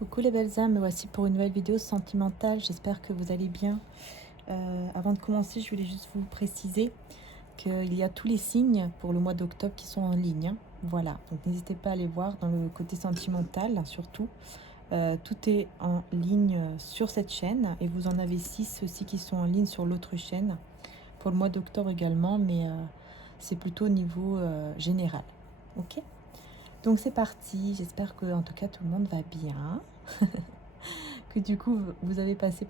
Coucou les belles âmes, me voici pour une nouvelle vidéo sentimentale, j'espère que vous allez bien. Avant de commencer, je voulais juste vous préciser qu'il y a tous les signes pour le mois d'octobre qui sont en ligne, hein. Voilà, donc n'hésitez pas à aller voir dans le côté sentimental, hein, surtout. Tout est en ligne sur cette chaîne et vous en avez 6 aussi qui sont en ligne sur l'autre chaîne pour le mois d'octobre également, mais c'est plutôt au niveau général. Ok? Donc c'est parti, j'espère que en tout cas tout le monde va bien. Que du coup vous avez passé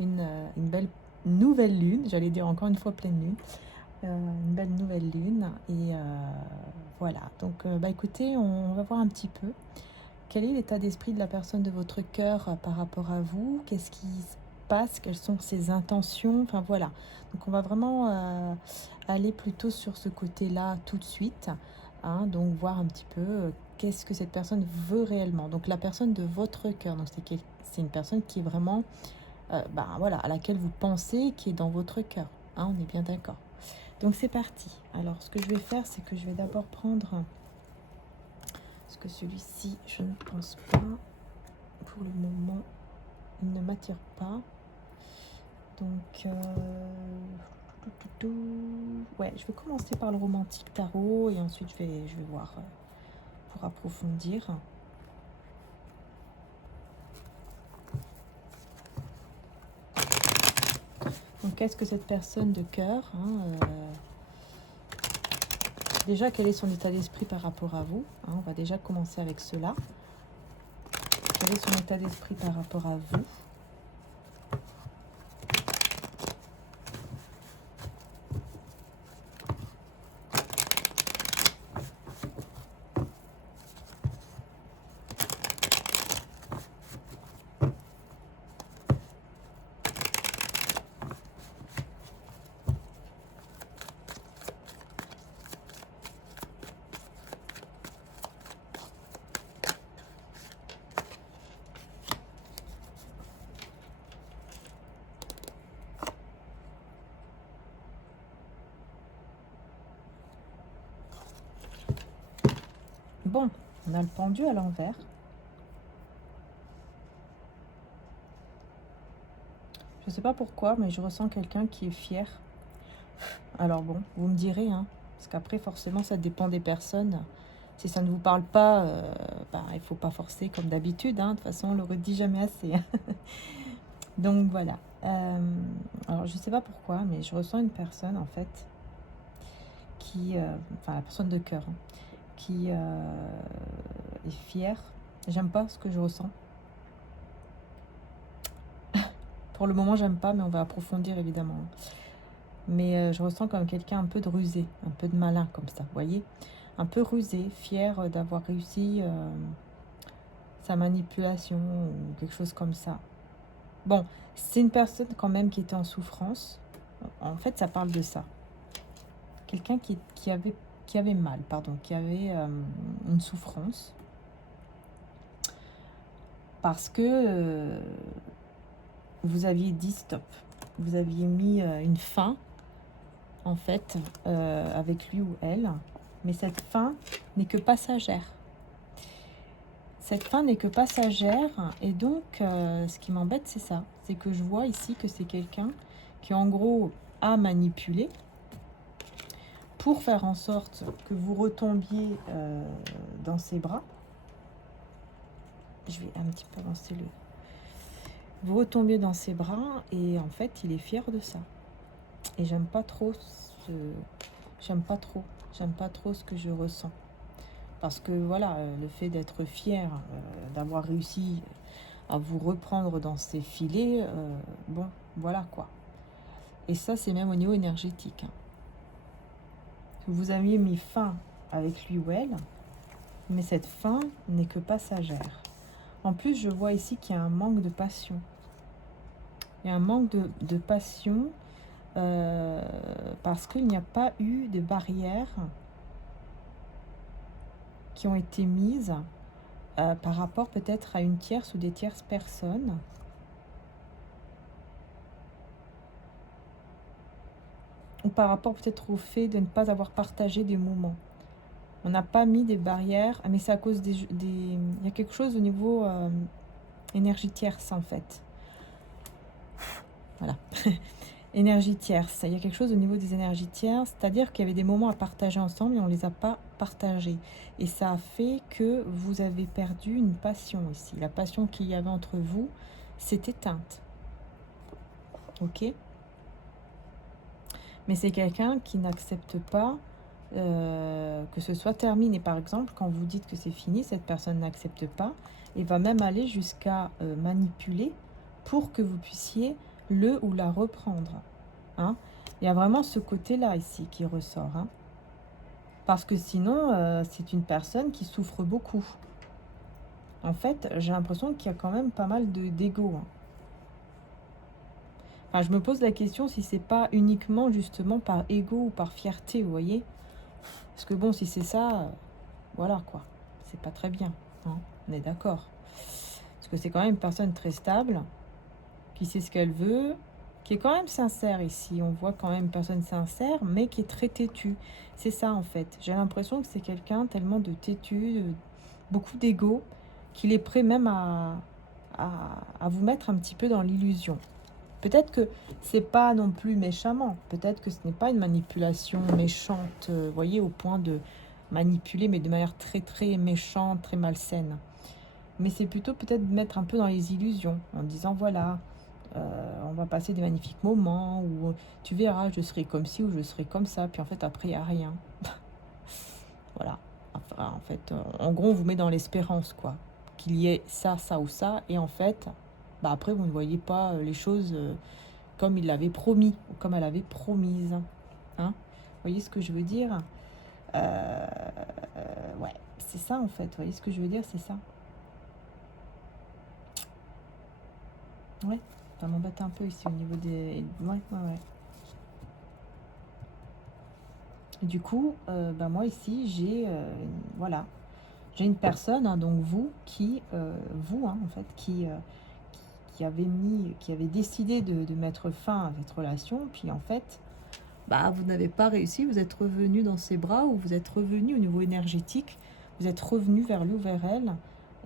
une belle nouvelle lune, j'allais dire encore une fois pleine lune, une belle nouvelle lune et voilà. Donc bah écoutez, on va voir un petit peu quel est l'état d'esprit de la personne de votre cœur par rapport à vous, qu'est-ce qui se passe, quelles sont ses intentions, enfin voilà. Donc on va vraiment aller plutôt sur ce côté-là tout de suite, hein, donc voir un petit peu qu'est-ce que cette personne veut réellement. Donc la personne de votre cœur, donc c'est une personne qui est vraiment, bah, voilà, à laquelle vous pensez, qui est dans votre cœur, hein, on est bien d'accord. Donc c'est parti. Alors ce que je vais faire, c'est que je vais d'abord prendre, parce que celui-ci, je ne pense pas, pour le moment, il ne m'attire pas. Donc, ouais, je vais commencer par le romantique tarot et ensuite je vais voir pour approfondir. Donc, qu'est-ce que cette personne de cœur, hein, déjà, quel est son état d'esprit par rapport à vous, hein, on va déjà commencer avec cela. Quel est son état d'esprit par rapport à vous? Bon, on a le pendu à l'envers. Je ne sais pas pourquoi, mais je ressens quelqu'un qui est fier. Alors bon, vous me direz, hein, parce qu'après, forcément, ça dépend des personnes. Si ça ne vous parle pas, bah, il ne faut pas forcer comme d'habitude, hein. De toute façon, on ne le redit jamais assez, hein. Donc voilà. Alors, je ne sais pas pourquoi, mais je ressens une personne, en fait, qui... enfin, la personne de cœur, hein, qui est fière. J'aime pas ce que je ressens. Pour le moment, j'aime pas, mais on va approfondir, évidemment. Mais je ressens comme quelqu'un un peu de rusé, un peu de malin, comme ça, vous voyez? Un peu rusé, fier d'avoir réussi sa manipulation ou quelque chose comme ça. Bon, c'est une personne quand même qui était en souffrance. En fait, ça parle de ça. Quelqu'un qui avait mal, pardon, qui avait une souffrance. Parce que vous aviez dit stop. Vous aviez mis une fin, en fait, avec lui ou elle. Mais cette fin n'est que passagère. Cette fin n'est que passagère et donc ce qui m'embête c'est ça, c'est que je vois ici que c'est quelqu'un qui en gros a manipulé pour faire en sorte que vous retombiez dans ses bras. Je vais un petit peu avancer le... Vous retombiez dans ses bras et en fait il est fier de ça. Et j'aime pas trop j'aime pas trop ce que je ressens. Parce que voilà, le fait d'être fier, d'avoir réussi à vous reprendre dans ses filets, bon, voilà quoi. Et ça, c'est même au niveau énergétique, hein. Vous aviez mis fin avec lui ou elle, mais cette fin n'est que passagère. En plus, je vois ici qu'il y a un manque de passion. Il y a un manque de passion parce qu'il n'y a pas eu de barrières qui ont été mises par rapport peut-être à une tierce ou des tierces personnes. Ou par rapport peut-être au fait de ne pas avoir partagé des moments. On n'a pas mis des barrières, mais c'est à cause des... Il y a quelque chose au niveau Énergie tierce, en fait. Voilà. Énergie tierce. Il y a quelque chose au niveau des énergies tierces, c'est-à-dire qu'il y avait des moments à partager ensemble et on ne les a pas partagés. Et ça a fait que vous avez perdu une passion ici. La passion qu'il y avait entre vous s'est éteinte. Ok? Mais c'est quelqu'un qui n'accepte pas que ce soit terminé. Par exemple, quand vous dites que c'est fini, cette personne n'accepte pas et va même aller jusqu'à manipuler pour que vous puissiez le ou la reprendre. Hein? Il y a vraiment ce côté-là ici qui ressort. Hein? Parce que sinon, c'est une personne qui souffre beaucoup. En fait, j'ai l'impression qu'il y a quand même pas mal d'ego. Hein. Enfin, je me pose la question si c'est pas uniquement justement par ego ou par fierté, vous voyez? Parce que bon, si c'est ça, voilà quoi. C'est pas très bien. Hein, on est d'accord. Parce que c'est quand même une personne très stable, qui sait ce qu'elle veut, qui est quand même sincère ici. On voit quand même une personne sincère, mais qui est très têtue. C'est ça en fait. J'ai l'impression que c'est quelqu'un tellement de têtu, beaucoup d'ego, qu'il est prêt même à vous mettre un petit peu dans l'illusion. Peut-être que c'est pas non plus méchamment. Peut-être que ce n'est pas une manipulation méchante, vous voyez, au point de manipuler, mais de manière très très méchante, très malsaine. Mais c'est plutôt peut-être de mettre un peu dans les illusions, en disant voilà, on va passer des magnifiques moments, ou tu verras, je serai comme ci ou je serai comme ça, puis en fait après il n'y a rien. Voilà. Enfin, en fait, en gros, on vous met dans l'espérance, quoi. Qu'il y ait ça, ça ou ça, et en fait, bah après, vous ne voyez pas les choses comme il l'avait promis, ou comme elle avait promise. Hein? Vous voyez ce que je veux dire? Ouais, c'est ça en fait. Vous voyez ce que je veux dire? C'est ça. Ouais, ça m'embête un peu ici au niveau des... Ouais, ouais, ouais. Du coup, bah moi ici, j'ai voilà, j'ai une personne, hein, donc vous, qui, vous, hein, en fait, qui avait mis, qui avait décidé de mettre fin à cette relation, puis en fait, bah vous n'avez pas réussi, vous êtes revenu dans ses bras, ou vous êtes revenu au niveau énergétique, vous êtes revenu vers lui ou vers elle,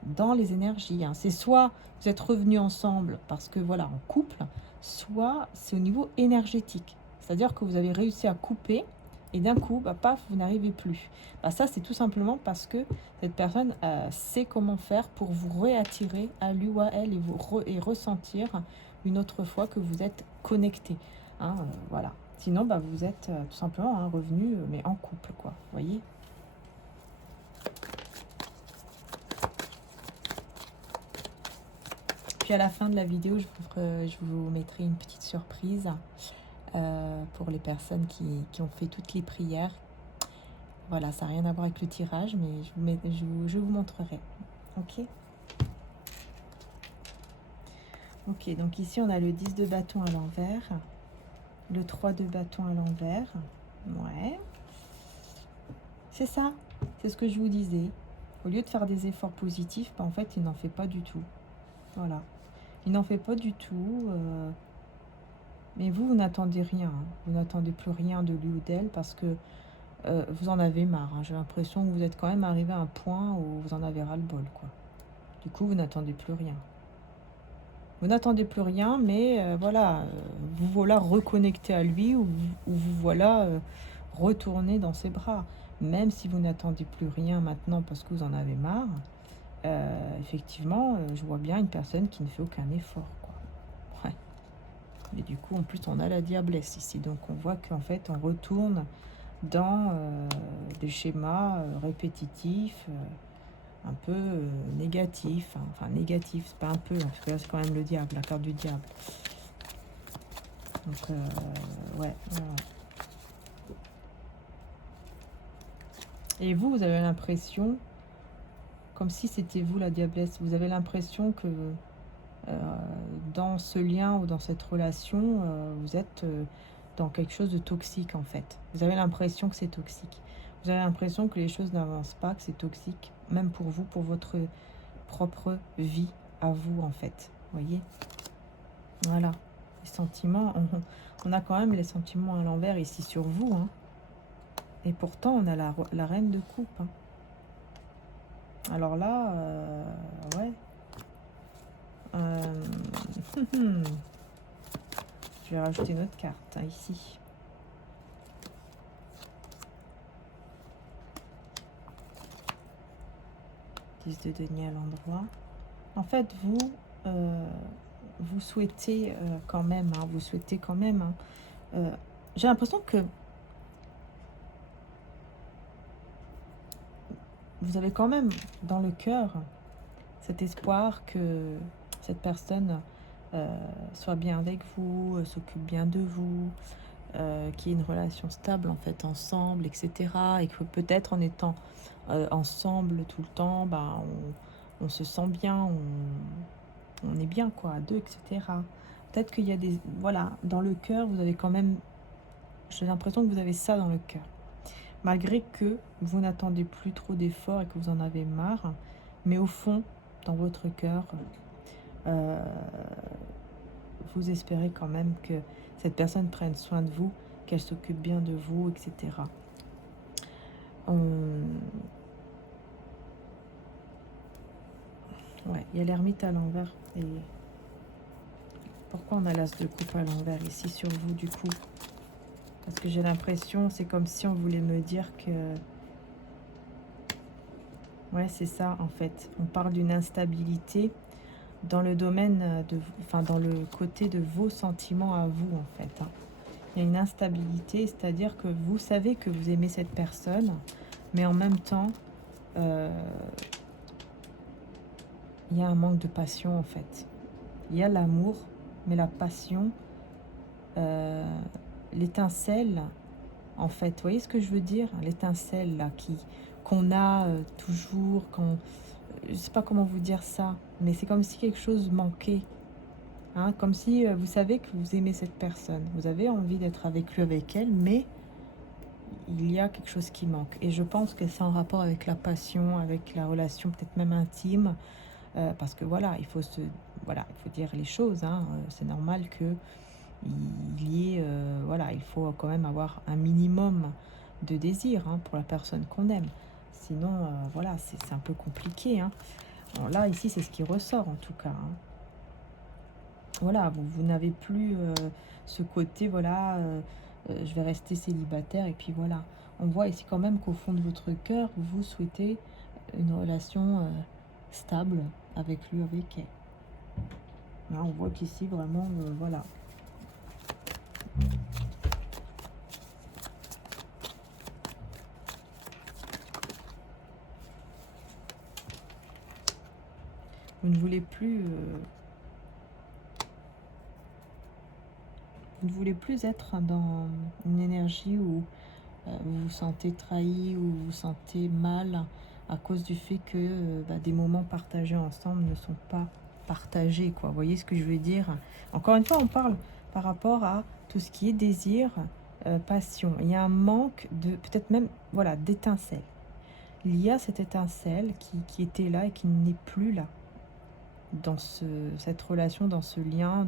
dans les énergies. Hein. C'est soit vous êtes revenus ensemble parce que voilà, en couple, soit c'est au niveau énergétique. C'est-à-dire que vous avez réussi à couper et d'un coup, bah, paf, vous n'arrivez plus. Bah, ça, c'est tout simplement parce que cette personne sait comment faire pour vous réattirer à lui ou à elle et, et ressentir une autre fois que vous êtes connecté. Hein, voilà. Sinon, bah, vous êtes tout simplement hein, revenu, mais en couple, quoi. Vous voyez? Puis à la fin de la vidéo, je vous mettrai une petite surprise pour les personnes qui ont fait toutes les prières. Voilà, ça n'a rien à voir avec le tirage, mais je vous montrerai. Ok? Ok, donc ici on a le 10 de bâton à l'envers, le 3 de bâton à l'envers. Ouais. C'est ça, c'est ce que je vous disais. Au lieu de faire des efforts positifs, bah, en fait, il n'en fait pas du tout. Voilà. Il n'en fait pas du tout. Mais vous n'attendez rien. Hein. Vous n'attendez plus rien de lui ou d'elle parce que vous en avez marre. Hein. J'ai l'impression que vous êtes quand même arrivé à un point où vous en avez ras-le-bol, quoi. Du coup, vous n'attendez plus rien. Vous n'attendez plus rien, mais voilà, vous voilà reconnecté à lui ou vous voilà retourné dans ses bras. Même si vous n'attendez plus rien maintenant parce que vous en avez marre, effectivement, je vois bien une personne qui ne fait aucun effort, quoi. Ouais. Et du coup, en plus, on a la diablesse ici. Donc, on voit qu'en fait, on retourne dans des schémas répétitifs, un peu négatifs. Hein. Enfin, négatifs, c'est pas un peu, parce que là, c'est quand même le diable, la carte du diable. Donc, ouais. Et vous avez l'impression, comme si c'était vous la diablesse, vous avez l'impression que dans ce lien ou dans cette relation, vous êtes dans quelque chose de toxique en fait. Vous avez l'impression que c'est toxique. Vous avez l'impression que les choses n'avancent pas, que c'est toxique, même pour vous, pour votre propre vie à vous en fait. Vous voyez? Voilà. Les sentiments, on a quand même les sentiments à l'envers ici sur vous. Hein. Et pourtant, on a la reine de coupe. Hein. Alors là, ouais. Je vais rajouter une autre carte, hein, ici. De denier à l'endroit. En fait, vous souhaitez quand même, hein, vous souhaitez quand même, hein, j'ai l'impression que vous avez quand même dans le cœur cet espoir que cette personne soit bien avec vous, s'occupe bien de vous, qu'il y ait une relation stable en fait ensemble, etc. Et que peut-être en étant ensemble tout le temps, bah, on se sent bien, on est bien quoi, à deux, etc. Peut-être qu'il y a des... Voilà, dans le cœur, vous avez quand même... J'ai l'impression que vous avez ça dans le cœur. Malgré que vous n'attendez plus trop d'efforts et que vous en avez marre, mais au fond, dans votre cœur, vous espérez quand même que cette personne prenne soin de vous, qu'elle s'occupe bien de vous, etc. Ouais, il y a l'ermite à l'envers. Et pourquoi on a l'as de coupe à l'envers ici sur vous du coup? Parce que j'ai l'impression, c'est comme si on voulait me dire que... Ouais, c'est ça en fait. On parle d'une instabilité dans le domaine de... Enfin, dans le côté de vos sentiments à vous en fait. Hein. Il y a une instabilité, c'est-à-dire que vous savez que vous aimez cette personne, mais en même temps, il y a un manque de passion en fait. Il y a l'amour, mais la passion, l'étincelle, en fait, vous voyez ce que je veux dire? L'étincelle là qu'on a toujours, je sais pas comment vous dire ça, mais c'est comme si quelque chose manquait. Hein, comme si vous savez que vous aimez cette personne, vous avez envie d'être avec lui, avec elle, mais il y a quelque chose qui manque. Et je pense que c'est en rapport avec la passion, avec la relation peut-être même intime, parce que voilà, voilà, il faut dire les choses. Hein, c'est normal que il y ait, voilà, il faut quand même avoir un minimum de désir hein, pour la personne qu'on aime. Sinon, voilà, c'est un peu compliqué. Hein. Alors là, ici, c'est ce qui ressort en tout cas. Hein. Voilà, vous n'avez plus ce côté, voilà, je vais rester célibataire et puis voilà. On voit ici quand même qu'au fond de votre cœur, vous souhaitez une relation stable avec lui, avec elle. Là, on voit qu'ici, vraiment, voilà. Vous ne voulez plus... vous ne voulez plus être dans une énergie où vous vous sentez trahi, ou vous vous sentez mal à cause du fait que des moments partagés ensemble ne sont pas partagés, quoi. Vous voyez ce que je veux dire? Encore une fois, on parle par rapport à tout ce qui est désir, passion. Il y a un manque de, peut-être même, voilà, d'étincelle. Il y a cette étincelle qui était là et qui n'est plus là dans cette relation, dans ce lien.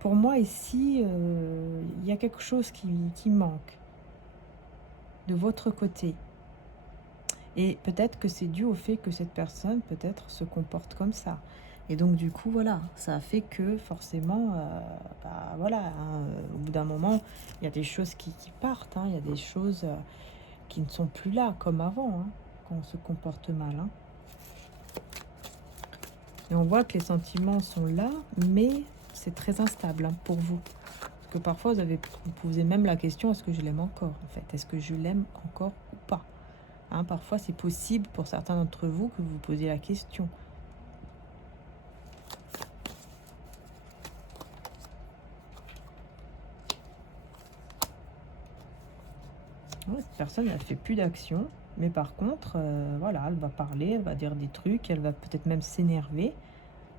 Pour moi, ici, il y a quelque chose qui manque de votre côté. Et peut-être que c'est dû au fait que cette personne, peut-être, se comporte comme ça. Et donc, du coup, voilà, ça a fait que, forcément, voilà, hein, au bout d'un moment, il y a des choses qui partent, hein, il y a des choses qui ne sont plus là, comme avant, hein, quand on se comporte mal. Hein. Et on voit que les sentiments sont là, mais c'est très instable hein, pour vous. Parce que parfois, vous posez même la question, est-ce que je l'aime encore, en fait? Est-ce que je l'aime encore ou pas? Hein, parfois, c'est possible pour certains d'entre vous que vous vous posiez la question. Ouais, cette personne, elle fait plus d'action. Mais par contre, voilà, elle va parler, elle va dire des trucs, elle va peut-être même s'énerver.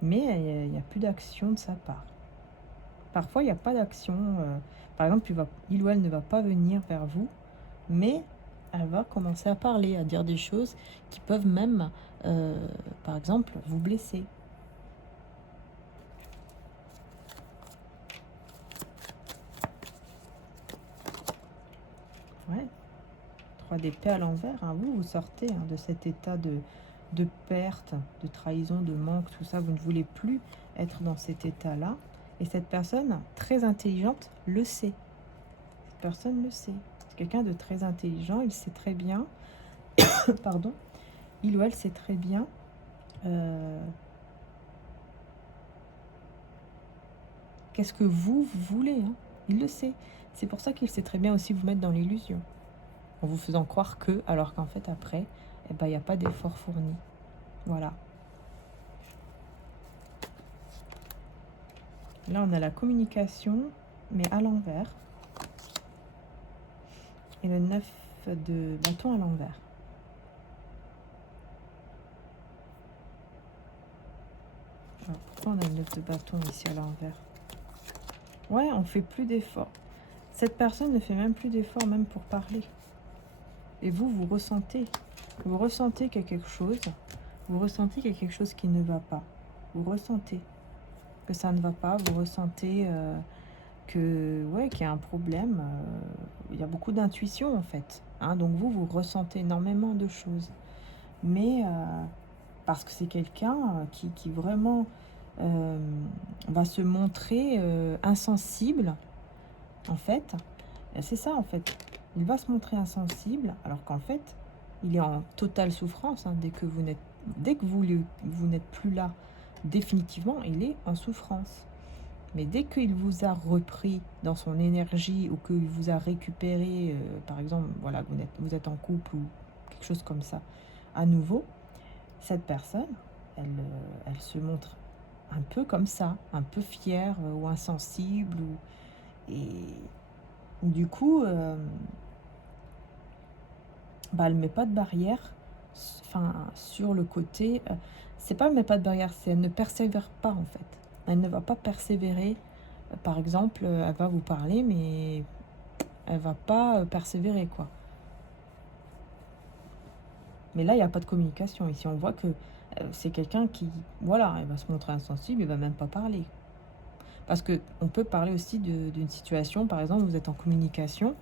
Mais il n'y a plus d'action de sa part. Parfois, il n'y a pas d'action. Par exemple, il ou elle ne va pas venir vers vous, mais elle va commencer à parler, à dire des choses qui peuvent même, par exemple, vous blesser. Ouais, 3 d'épée à l'envers, hein, vous sortez hein, de cet état de de perte, de trahison, de manque, tout ça. Vous ne voulez plus être dans cet état-là. Et cette personne, très intelligente, le sait. Cette personne le sait. C'est quelqu'un de très intelligent, il sait très bien, pardon, il ou elle sait très bien qu'est-ce que vous voulez. Hein. Il le sait. C'est pour ça qu'il sait très bien aussi vous mettre dans l'illusion. En vous faisant croire que, alors qu'en fait après, eh ben, il n'y a pas d'effort fourni. Voilà. Là, on a la communication, mais à l'envers. Et le 9 de bâton à l'envers. Pourquoi on a le 9 de bâton ici à l'envers? Ouais, on fait plus d'efforts. Cette personne ne fait même plus d'efforts, même pour parler. Et vous, vous ressentez qu'il y a quelque chose. Vous ressentez qu'il y a quelque chose qui ne va pas. Vous ressentez que ça ne va pas. Vous ressentez que, ouais, qu'il y a un problème. Il y a beaucoup d'intuition, en fait. Hein, donc vous ressentez énormément de choses. Mais parce que c'est quelqu'un qui vraiment va se montrer insensible, en fait. C'est ça, en fait. Il va se montrer insensible, alors qu'en fait, il est en totale souffrance. Hein, dès que vous n'êtes plus là définitivement, il est en souffrance. Mais dès qu'il vous a repris dans son énergie ou qu'il vous a récupéré, par exemple, voilà, vous êtes en couple ou quelque chose comme ça, à nouveau, cette personne, elle se montre un peu comme ça, un peu fière ou insensible. Et du coup, bah, elle ne met pas de barrière sur le côté. C'est pas elle ne met pas de barrière, c'est elle ne persévère pas en fait. Elle ne va pas persévérer. Par exemple, elle va vous parler, mais elle va pas persévérer, quoi. Mais là, il n'y a pas de communication. Ici, on voit que c'est quelqu'un qui, voilà, elle va se montrer insensible, il va même pas parler. Parce que on peut parler aussi d'une situation, par exemple, vous êtes en communication,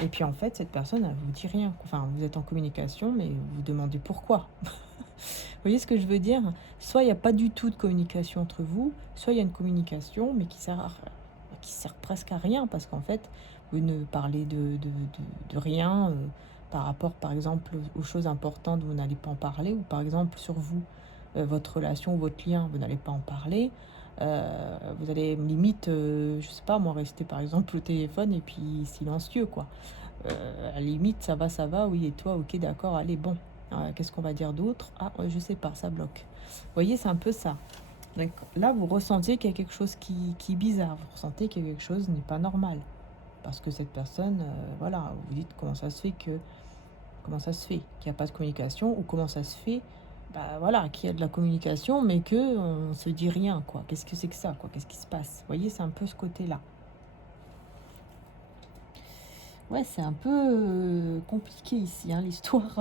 et puis en fait, cette personne, elle vous dit rien. Enfin, vous êtes en communication, mais vous demandez pourquoi. Vous voyez ce que je veux dire? Soit il n'y a pas du tout de communication entre vous, soit il y a une communication, mais qui sert presque à rien, parce qu'en fait, vous ne parlez de rien par rapport, par exemple, aux choses importantes, vous n'allez pas en parler, ou par exemple sur vous, votre relation, votre lien, vous n'allez pas en parler. Vous allez limite, je sais pas moi, rester par exemple au téléphone et puis silencieux, quoi. À la limite, ça va, oui, et toi, ok, d'accord, allez, bon. Qu'est-ce qu'on va dire d'autre? Ah, je sais pas, ça bloque. Vous voyez, c'est un peu ça. Donc là, vous ressentez qu'il y a quelque chose qui est bizarre. Vous ressentez qu'il y a quelque chose n'est pas normal. Parce que cette personne, voilà, vous dites comment ça se fait qu'il n'y a pas de communication, ou comment ça se fait, bah voilà, qu'il y a de la communication, mais que on se dit rien, quoi. Qu'est-ce que c'est que ça, quoi? Qu'est-ce qui se passe? Vous voyez, c'est un peu ce côté-là. Ouais, c'est un peu compliqué ici, hein, l'histoire.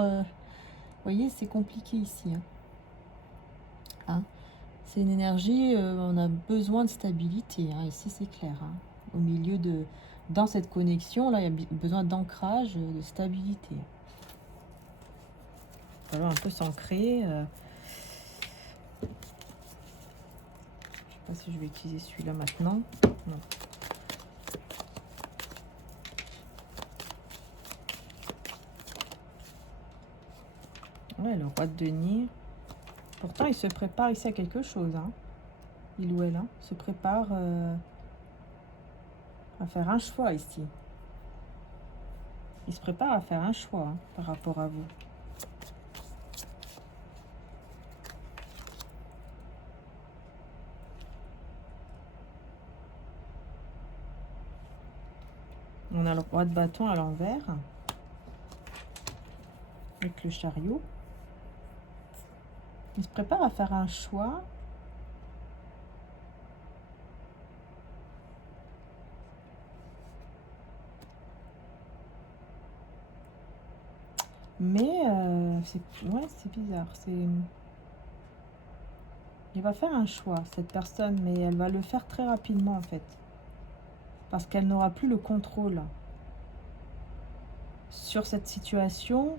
Vous voyez, c'est compliqué ici. Hein. Hein. C'est une énergie, on a besoin de stabilité. Hein, ici, c'est clair. Hein. Au milieu de... Dans cette connexion, là, il y a besoin d'ancrage, de stabilité. Il va falloir un peu s'ancrer. Je sais pas si je vais utiliser celui-là maintenant. Non. Ouais, le roi de denier. Pourtant, il se prépare ici à quelque chose. Hein. Il ou elle se prépare à faire un choix ici. Il se prépare à faire un choix par rapport à vous. On a le roi de bâton à l'envers. Avec le chariot. Il se prépare à faire un choix. Mais c'est bizarre. Il va faire un choix, cette personne, mais elle va le faire très rapidement en fait. Parce qu'elle n'aura plus le contrôle sur cette situation.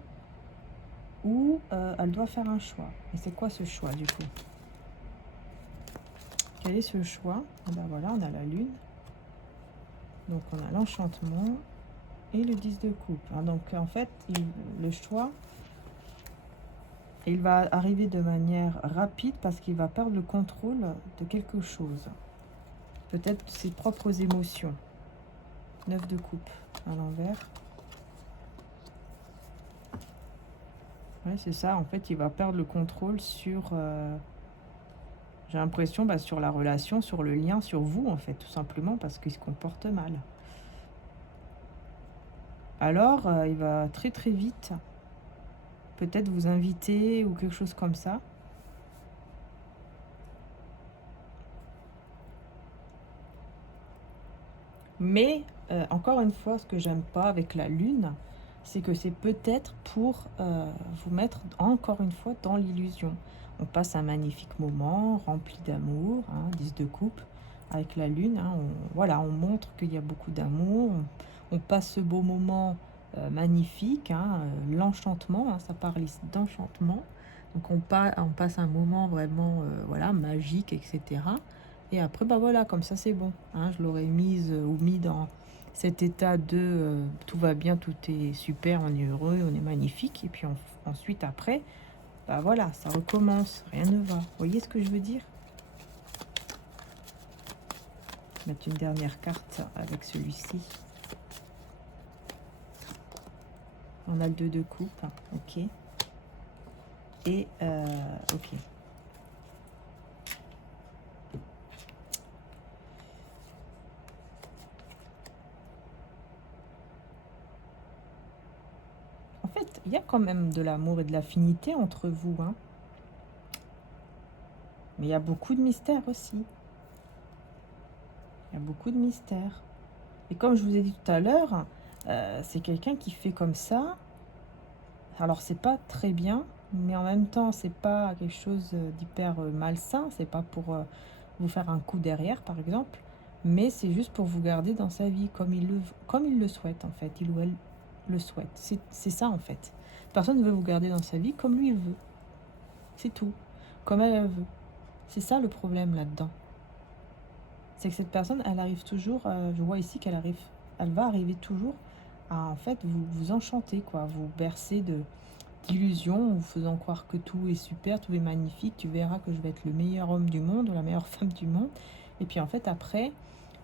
ou elle doit faire un choix. Et c'est quoi ce choix du coup? Quel est ce choix? Et ben voilà, on a la lune. Donc on a l'enchantement et le 10 de coupe. Hein, donc en fait, le choix, il va arriver de manière rapide parce qu'il va perdre le contrôle de quelque chose. Peut-être ses propres émotions. 9 de coupe à l'envers. Ouais, c'est ça. En fait, il va perdre le contrôle sur... j'ai l'impression sur la relation, sur le lien, sur vous, en fait, tout simplement, parce qu'il se comporte mal. Alors, il va très très vite, peut-être vous inviter ou quelque chose comme ça. Mais, encore une fois, ce que j'aime pas avec la lune, c'est que c'est peut-être pour vous mettre encore une fois dans l'illusion. On passe un magnifique moment rempli d'amour, hein, 10 de coupe, avec la lune. Hein, voilà, on montre qu'il y a beaucoup d'amour. On passe ce beau moment magnifique, hein, l'enchantement, hein, ça parle ici d'enchantement. Donc on passe un moment vraiment voilà, magique, etc. Et après, voilà, comme ça c'est bon. Hein, je l'aurais mise ou mis dans cet état de tout va bien, tout est super, on est heureux, on est magnifique. Et puis ensuite, après, voilà, ça recommence, rien ne va. Vous voyez ce que je veux dire? Mettre une dernière carte avec celui-ci. On a le 2 de coupe, ok. Et ok. En fait, il y a quand même de l'amour et de l'affinité entre vous, hein. Mais il y a beaucoup de mystères aussi. Il y a beaucoup de mystères. Et comme je vous ai dit tout à l'heure, c'est quelqu'un qui fait comme ça. Alors c'est pas très bien, mais en même temps c'est pas quelque chose d'hyper malsain. C'est pas pour vous faire un coup derrière par exemple, mais c'est juste pour vous garder dans sa vie comme il le souhaite en fait, il ou elle le souhaite. C'est ça en fait. Personne ne veut vous garder dans sa vie comme lui il veut. C'est tout. Comme elle veut. C'est ça le problème là-dedans. C'est que cette personne, elle arrive toujours, je vois ici qu'elle arrive, elle va arriver toujours à en fait vous enchanter, quoi, vous bercer d'illusions, vous faisant croire que tout est super, tout est magnifique, tu verras que je vais être le meilleur homme du monde ou la meilleure femme du monde. Et puis en fait après,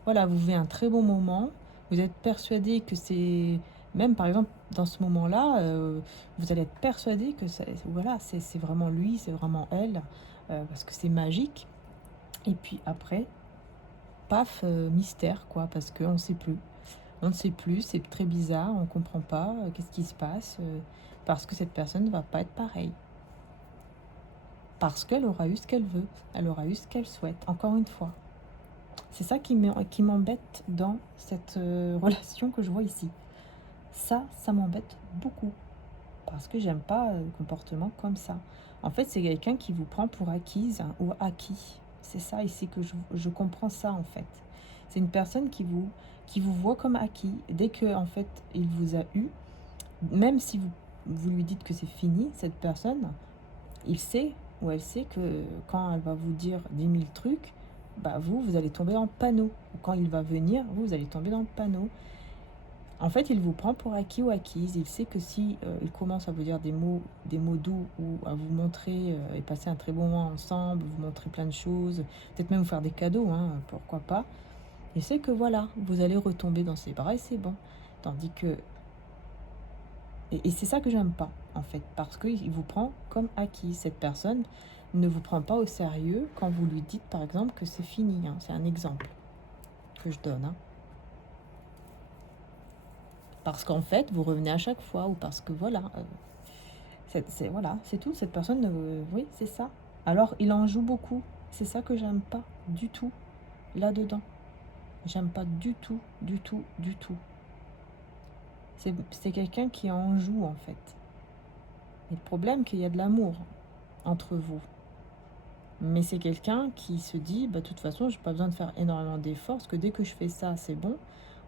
voilà, vous vivez un très bon moment, vous êtes persuadé que c'est, même par exemple dans ce moment-là, vous allez être persuadé que voilà, c'est vraiment lui, c'est vraiment elle, parce que c'est magique. Et puis après, paf, mystère quoi, parce qu'on ne sait plus. On ne sait plus, c'est très bizarre, on ne comprend pas qu'est-ce qui se passe, parce que cette personne ne va pas être pareille. Parce qu'elle aura eu ce qu'elle veut, elle aura eu ce qu'elle souhaite, encore une fois. C'est ça qui m'embête dans cette relation que je vois ici. Ça m'embête beaucoup, parce que j'aime pas le comportement comme ça. En fait, c'est quelqu'un qui vous prend pour acquise, hein, ou acquis. C'est ça ici que je comprends ça en fait. C'est une personne qui vous voit comme acquis. Dès que en fait il vous a eu, même si vous lui dites que c'est fini, cette personne, il sait ou elle sait que quand elle va vous dire 10 000 trucs, vous allez tomber dans le panneau. Ou quand il va venir, vous allez tomber dans le panneau. En fait, il vous prend pour acquis ou acquise. Il sait que si il commence à vous dire des mots doux ou à vous montrer et passer un très bon moment ensemble, vous montrer plein de choses, peut-être même vous faire des cadeaux, hein, pourquoi pas. Il sait que voilà, vous allez retomber dans ses bras et c'est bon. Tandis que... Et c'est ça que j'aime pas, en fait, parce qu'il vous prend comme acquis. Cette personne ne vous prend pas au sérieux quand vous lui dites, par exemple, que c'est fini. Hein. C'est un exemple que je donne. Hein. Parce qu'en fait, vous revenez à chaque fois, ou parce que voilà, voilà, c'est tout. Cette personne, oui, c'est ça. Alors, il en joue beaucoup. C'est ça que j'aime pas du tout, là-dedans. J'aime pas du tout, du tout, du tout. C'est quelqu'un qui en joue, en fait. Et le problème, qu'il y a de l'amour entre vous. Mais c'est quelqu'un qui se dit, de toute façon, j'ai pas besoin de faire énormément d'efforts, parce que dès que je fais ça, c'est bon.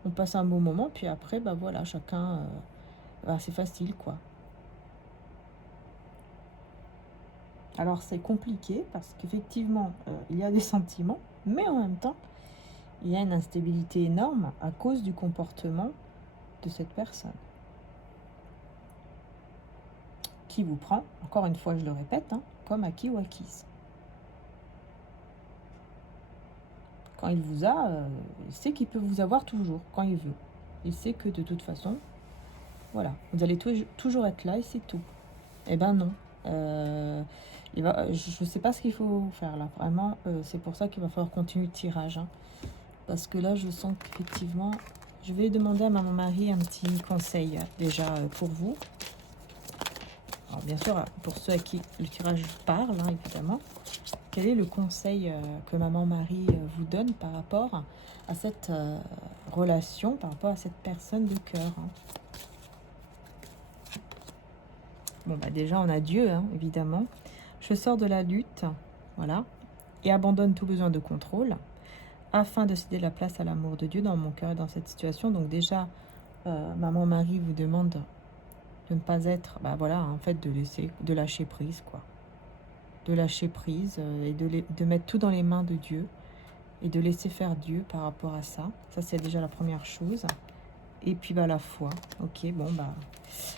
On passe un bon moment, puis après, voilà, chacun... c'est facile, quoi. Alors c'est compliqué parce qu'effectivement, il y a des sentiments, mais en même temps, il y a une instabilité énorme à cause du comportement de cette personne qui vous prend, encore une fois je le répète, hein, comme acquis ou acquise. Quand il vous a, il sait qu'il peut vous avoir toujours, quand il veut. Il sait que de toute façon, voilà, vous allez toujours être là et c'est tout. Eh ben non. Je ne sais pas ce qu'il faut faire là. Vraiment, c'est pour ça qu'il va falloir continuer le tirage. Hein. Parce que là, je sens qu'effectivement, je vais demander à mon mari un petit conseil déjà pour vous. Alors bien sûr, pour ceux à qui le tirage parle, hein, évidemment. Quel est le conseil que maman-mari vous donne par rapport à cette relation, par rapport à cette personne de cœur, hein. Bon, bah déjà, on a Dieu, hein, évidemment. Je sors de la lutte, voilà, et abandonne tout besoin de contrôle, afin de céder la place à l'amour de Dieu dans mon cœur et dans cette situation. Donc déjà, maman-mari vous demande de ne pas être, bah voilà, en fait, de lâcher prise, quoi. De lâcher prise et de mettre tout dans les mains de Dieu et de laisser faire Dieu par rapport à ça. Ça, c'est déjà la première chose. Et puis, bah, la foi. Ok, bon, bah,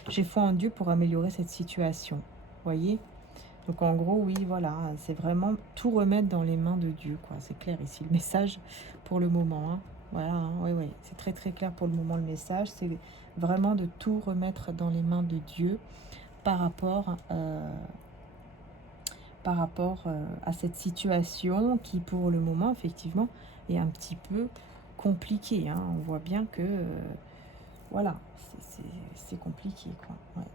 j'ai foi en Dieu pour améliorer cette situation. Voyez? Donc, en gros, oui, voilà, c'est vraiment tout remettre dans les mains de Dieu, quoi. C'est clair ici, le message pour le moment, hein. Voilà, hein, oui, oui, c'est très, très clair pour le moment, le message. C'est vraiment de tout remettre dans les mains de Dieu par rapport à cette situation qui, pour le moment, effectivement, est un petit peu compliquée, hein. On voit bien que, voilà, c'est compliqué, quoi. Ouais.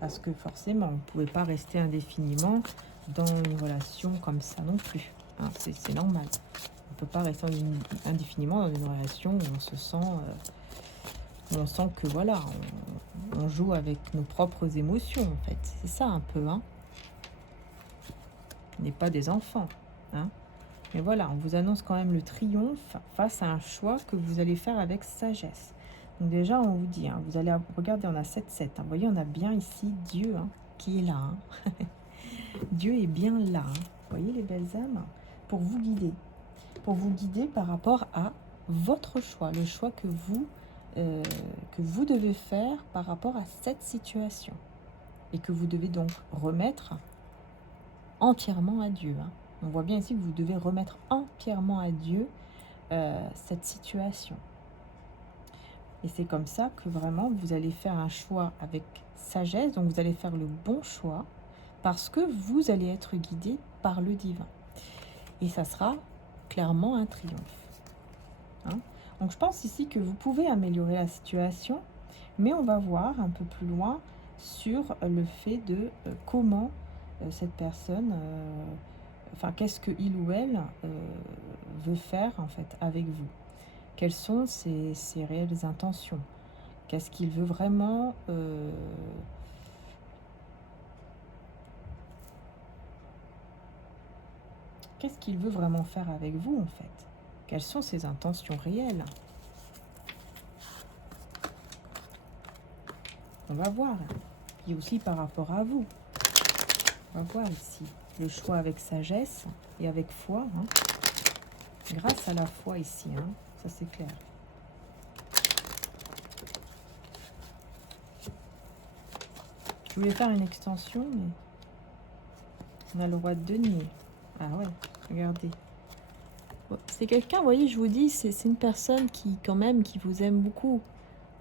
Parce que forcément, on ne pouvait pas rester indéfiniment dans une relation comme ça non plus, hein. C'est normal. On ne peut pas rester indéfiniment dans une relation où on se sent... où on sent que, voilà, on joue avec nos propres émotions, en fait. C'est ça, un peu, hein. On n'est pas des enfants, hein. Mais voilà, on vous annonce quand même le triomphe face à un choix que vous allez faire avec sagesse. Donc déjà, on vous dit, hein, vous allez regarder, on a 7-7. Hein. Vous voyez, on a bien ici Dieu, hein, qui est là. Hein. Dieu est bien là. Hein. Vous voyez les belles âmes? Pour vous guider. Pour vous guider par rapport à votre choix. Le choix que vous devez faire par rapport à cette situation. Et que vous devez donc remettre entièrement à Dieu. Hein. On voit bien ici que vous devez remettre entièrement à Dieu cette situation. Et c'est comme ça que vraiment vous allez faire un choix avec sagesse. Donc vous allez faire le bon choix parce que vous allez être guidé par le divin. Et ça sera clairement un triomphe. Hein. Donc je pense ici que vous pouvez améliorer la situation, mais on va voir un peu plus loin sur le fait de comment cette personne, enfin qu'est-ce que il ou elle veut faire en fait avec vous. Quelles sont ses réelles intentions? Qu'est-ce qu'il veut vraiment qu'est-ce qu'il veut vraiment faire avec vous en fait? Quelles sont ses intentions réelles? On va voir. Et aussi par rapport à vous. On va voir ici le choix avec sagesse et avec foi. Hein. Grâce à la foi ici, hein. Ça c'est clair. Je voulais faire une extension, mais on a le roi de denier. Ah ouais, regardez. Bon, c'est quelqu'un, vous voyez, je vous dis, c'est une personne qui, quand même, qui vous aime beaucoup.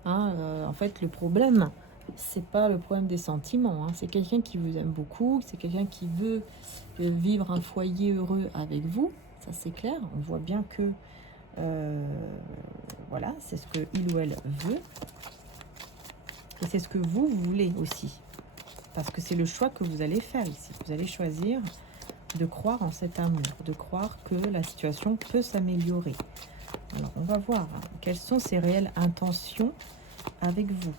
Hein, en fait, le problème, c'est pas le problème des sentiments. Hein, c'est quelqu'un qui vous aime beaucoup, c'est quelqu'un qui veut vivre un foyer heureux avec vous. Ça, c'est clair. On voit bien que, voilà, c'est ce que il ou elle veut. Et c'est ce que vous voulez aussi. Parce que c'est le choix que vous allez faire ici. Vous allez choisir de croire en cet amour, de croire que la situation peut s'améliorer. Alors, on va voir hein, quelles sont ses réelles intentions avec vous.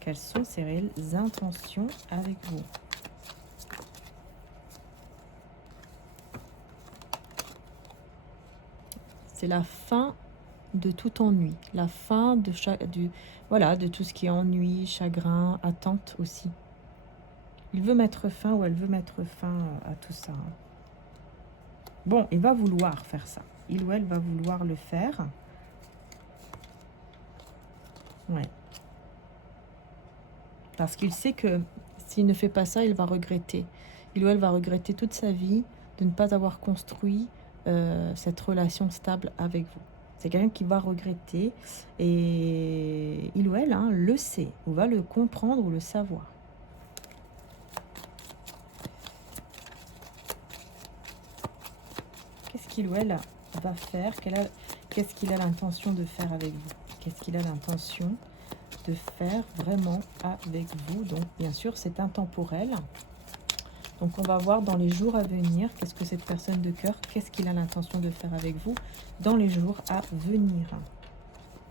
Quelles sont ses réelles intentions avec vous. C'est la fin de tout ennui. La fin de, voilà, de tout ce qui est ennui, chagrin, attente aussi. Il veut mettre fin ou elle veut mettre fin à tout ça. Hein. Bon, il va vouloir faire ça. Il ou elle va vouloir le faire. Ouais. Parce qu'il sait que s'il ne fait pas ça, il va regretter. Il ou elle va regretter toute sa vie de ne pas avoir construit cette relation stable avec vous. C'est quelqu'un qui va regretter et il ou elle le sait, ou va le comprendre ou le savoir. Qu'est-ce qu'il ou elle va faire? Qu'est-ce qu'il a l'intention de faire avec vous? Qu'est-ce qu'il a l'intention de faire vraiment avec vous? Donc, bien sûr, c'est intemporel. Donc, on va voir dans les jours à venir, qu'est-ce que cette personne de cœur, qu'est-ce qu'il a l'intention de faire avec vous dans les jours à venir.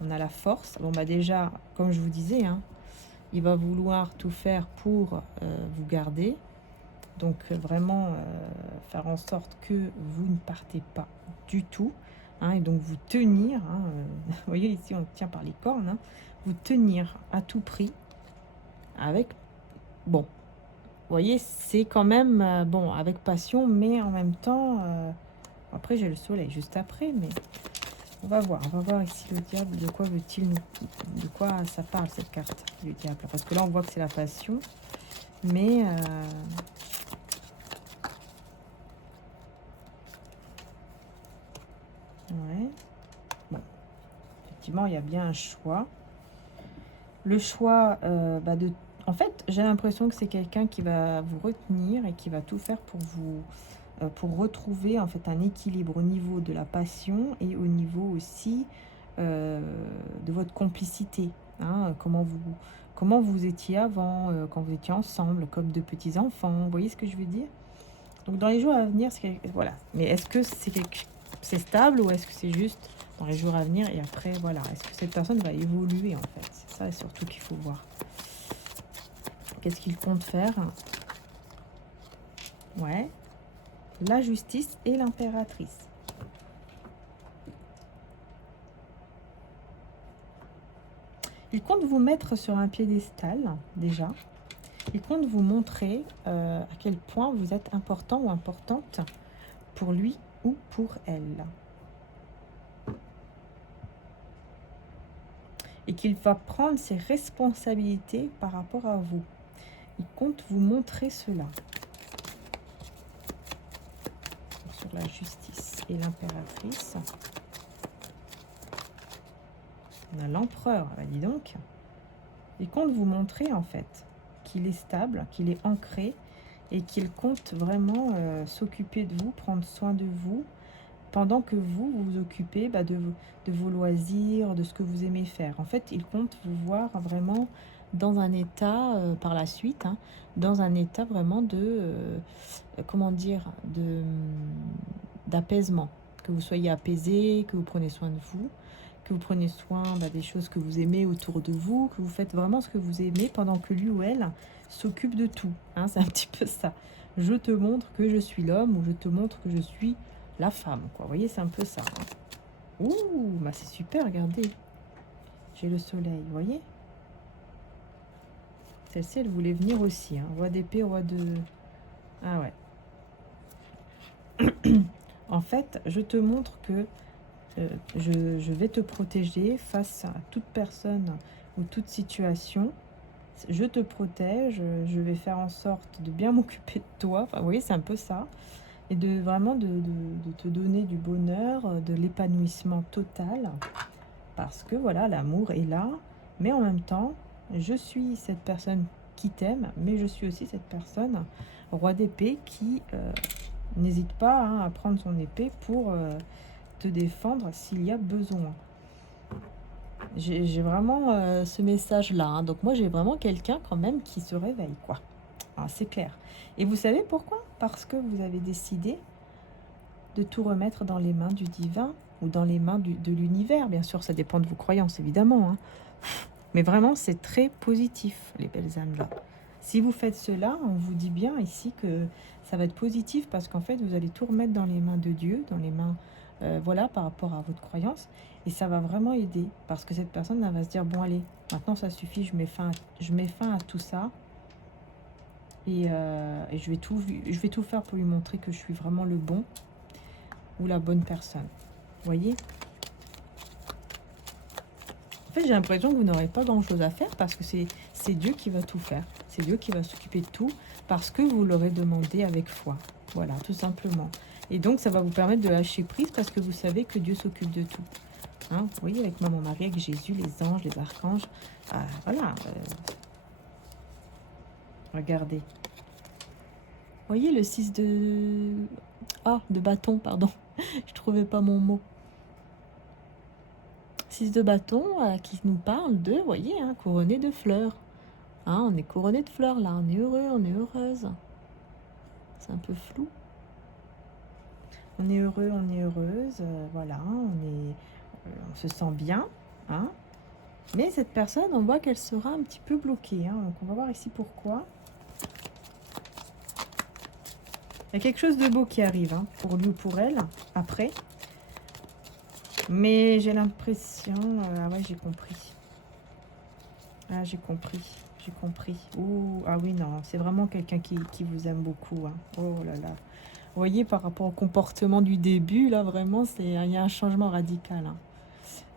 On a la force. Bon, bah déjà, comme je vous disais, il va vouloir tout faire pour vous garder. Donc, vraiment faire en sorte que vous ne partez pas du tout. Et donc, vous tenir. Vous voyez, ici, on tient par les cornes. Vous tenir à tout prix avec... Bon, vous voyez, c'est quand même, bon, avec passion, mais en même temps... après, j'ai le soleil juste après, mais... On va voir ici le diable, de quoi veut-il nous... De quoi ça parle, cette carte, du diable? Parce que là, on voit que c'est la passion, mais... ouais. Bon. Effectivement, il y a bien un choix. Le choix de... En fait, j'ai l'impression que c'est quelqu'un qui va vous retenir et qui va tout faire pour vous... pour retrouver en fait un équilibre au niveau de la passion et au niveau aussi de votre complicité. Comment vous étiez avant, quand vous étiez ensemble, comme de petits enfants. Vous voyez ce que je veux dire? Donc dans les jours à venir, voilà. Mais est-ce que c'est stable ou est-ce que c'est juste dans les jours à venir et après, voilà. Est-ce que cette personne va évoluer en fait? C'est ça surtout qu'il faut voir. Qu'est-ce qu'il compte faire? Ouais. La justice et l'impératrice. Il compte vous mettre sur un piédestal, déjà. Il compte vous montrer à quel point vous êtes important ou importante pour lui ou pour elle. Et qu'il va prendre ses responsabilités par rapport à vous. Il compte vous montrer cela. Sur la justice et l'impératrice. On a l'empereur, dis donc. Il compte vous montrer en fait qu'il est stable, qu'il est ancré et qu'il compte vraiment s'occuper de vous, prendre soin de vous, pendant que vous vous occupez de vos loisirs, de ce que vous aimez faire. En fait, il compte vous voir vraiment dans un état, par la suite, dans un état vraiment de, comment dire, d'apaisement. Que vous soyez apaisé, que vous prenez soin de vous, que vous prenez soin des choses que vous aimez autour de vous, que vous faites vraiment ce que vous aimez pendant que lui ou elle s'occupe de tout. C'est un petit peu ça. Je te montre que je suis l'homme ou je te montre que je suis la femme, quoi. Vous voyez, c'est un peu ça. Ouh, c'est super, regardez. J'ai le soleil, vous voyez. Celle-ci, elle voulait venir aussi. Roi d'épée, roi de... Ah ouais. En fait, je te montre que je vais te protéger face à toute personne ou toute situation. Je te protège, je vais faire en sorte de bien m'occuper de toi. Enfin, vous voyez, c'est un peu ça. Et de vraiment de te donner du bonheur, de l'épanouissement total. Parce que voilà, l'amour est là. Mais en même temps, je suis cette personne qui t'aime, mais je suis aussi cette personne, roi d'épée, qui n'hésite pas à prendre son épée pour te défendre s'il y a besoin. J'ai vraiment ce message-là. Donc moi, j'ai vraiment quelqu'un quand même qui se réveille, quoi. C'est clair. Et vous savez pourquoi? Parce que vous avez décidé de tout remettre dans les mains du divin ou dans les mains de l'univers. Bien sûr, ça dépend de vos croyances, évidemment. Mais vraiment, c'est très positif, les belles âmes-là. Si vous faites cela, on vous dit bien ici que ça va être positif parce qu'en fait, vous allez tout remettre dans les mains de Dieu, dans les mains, voilà, par rapport à votre croyance. Et ça va vraiment aider parce que cette personne, elle va se dire, bon, allez, maintenant, ça suffit, je mets fin à tout ça. Et je vais tout faire pour lui montrer que je suis vraiment le bon ou la bonne personne. Vous voyez? En fait, j'ai l'impression que vous n'aurez pas grand-chose à faire parce que c'est Dieu qui va tout faire. C'est Dieu qui va s'occuper de tout parce que vous l'aurez demandé avec foi. Voilà, tout simplement. Et donc, ça va vous permettre de lâcher prise parce que vous savez que Dieu s'occupe de tout. Hein, vous voyez, avec Maman Marie, avec Jésus, les anges, les archanges. Voilà. Regardez. Vous voyez le 6 de... Ah, de bâton, pardon. Je trouvais pas mon mot. 6 de bâton qui nous parle de, vous voyez, hein, couronné de fleurs. Hein, on est couronné de fleurs là, on est heureux, on est heureuse. C'est un peu flou. On est heureux, on est heureuse, voilà, on se sent bien. Hein. Mais cette personne, on voit qu'elle sera un petit peu bloquée. Hein, donc on va voir ici pourquoi. Il y a quelque chose de beau qui arrive hein, pour lui ou pour elle, après. Mais j'ai l'impression... ah ouais, j'ai compris. Ah, j'ai compris. J'ai compris. Ouh, ah oui, non, c'est vraiment quelqu'un qui vous aime beaucoup. Hein. Oh là là. Vous voyez, par rapport au comportement du début, là, vraiment, il y a un changement radical.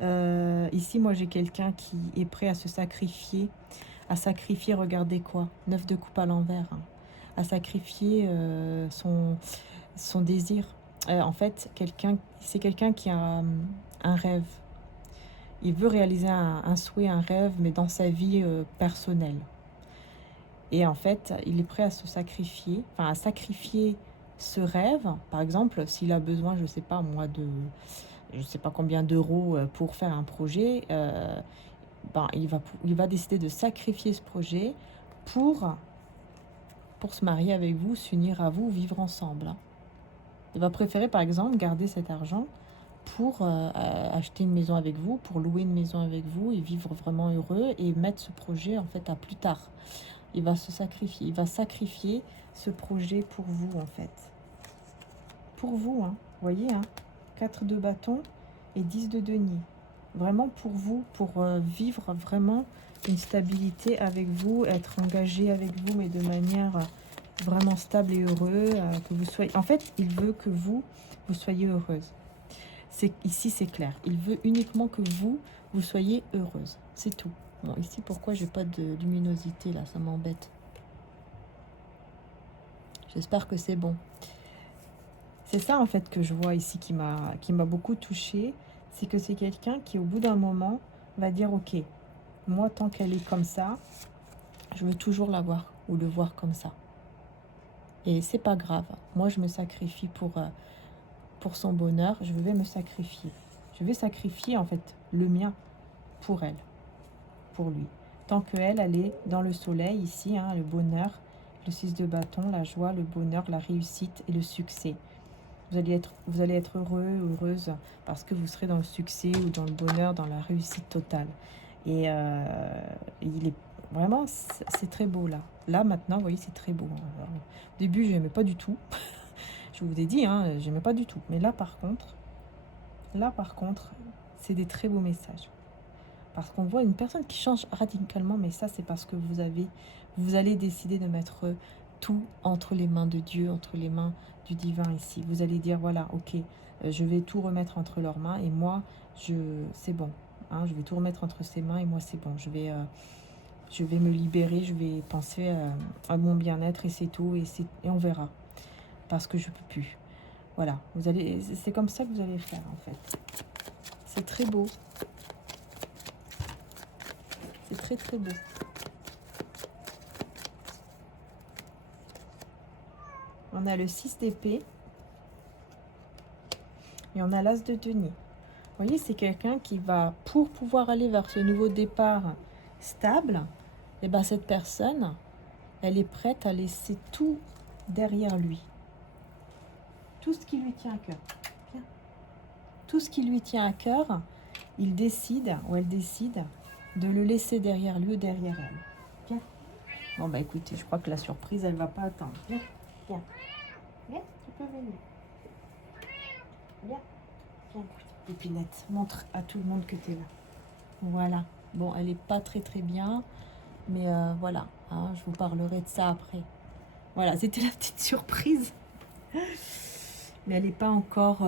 Hein. Ici, moi, j'ai quelqu'un qui est prêt à se sacrifier. À sacrifier, regardez quoi? 9 de coupe à l'envers. Hein. À sacrifier son désir. En fait, c'est quelqu'un qui a un rêve. Il veut réaliser un souhait, un rêve, mais dans sa vie personnelle. Et en fait, il est prêt à se sacrifier, enfin à sacrifier ce rêve. Par exemple, s'il a besoin, je ne sais pas moi, je ne sais pas combien d'euros pour faire un projet, il va décider de sacrifier ce projet pour se marier avec vous, s'unir à vous, vivre ensemble. Hein. Il va préférer, par exemple, garder cet argent pour acheter une maison avec vous, pour louer une maison avec vous et vivre vraiment heureux et mettre ce projet en fait à plus tard. Il va se sacrifier, il va sacrifier ce projet pour vous en fait. Pour vous, hein, vous voyez, hein, 4 de bâton et 10 de denier. Vraiment pour vous, pour vivre vraiment une stabilité avec vous, être engagé avec vous, mais de manière vraiment stable et heureuse, que vous soyez... En fait, il veut que vous soyez heureuse. Ici, c'est clair. Il veut uniquement que vous soyez heureuse. C'est tout. Bon, ici, pourquoi j'ai pas de luminosité, là? Ça m'embête. J'espère que c'est bon. C'est ça, en fait, que je vois ici qui m'a beaucoup touchée. C'est que c'est quelqu'un qui, au bout d'un moment, va dire, ok, moi, tant qu'elle est comme ça, je veux toujours la voir ou le voir comme ça. Et c'est pas grave. Moi, je me sacrifie pour son bonheur. Je vais me sacrifier. Je vais sacrifier, en fait, le mien pour elle, pour lui. Tant qu'elle, elle est dans le soleil, ici, hein, le bonheur, le 6 de bâton, la joie, le bonheur, la réussite et le succès. Vous allez être heureux, heureuse, parce que vous serez dans le succès ou dans le bonheur, dans la réussite totale. Et il est vraiment, c'est très beau là. Là, maintenant, vous voyez, c'est très beau. Alors, au début, je n'aimais pas du tout. Je vous ai dit, hein, je n'aimais pas du tout. Mais là, par contre, c'est des très beaux messages. Parce qu'on voit une personne qui change radicalement, mais ça, c'est parce que vous allez décider de mettre tout entre les mains de Dieu, entre les mains du divin ici. Vous allez dire, voilà, ok, je vais tout remettre entre leurs mains et moi, c'est bon. Hein, je vais tout remettre entre ses mains et moi, c'est bon. Je vais me libérer, je vais penser à mon bien-être et c'est tout, et on verra. Parce que je peux plus. Voilà, c'est comme ça que vous allez faire, en fait. C'est très beau. C'est très très beau. On a le 6 d'épée. Et on a l'as de denier. Vous voyez, c'est quelqu'un qui va, pour pouvoir aller vers ce nouveau départ stable, et ben cette personne, elle est prête à laisser tout derrière lui. Tout ce qui lui tient à cœur. Bien. Tout ce qui lui tient à cœur, il décide, ou elle décide, de le laisser derrière lui ou derrière elle. Bien. Bon, bah écoutez, je crois que la surprise, elle va pas attendre. Viens, viens. Viens, tu peux venir. Viens. Viens, Épinette, montre à tout le monde que tu es là. Voilà. Bon, elle est pas très très bien, mais voilà. Hein, je vous parlerai de ça après. Voilà, c'était la petite surprise. Mais elle n'est pas encore,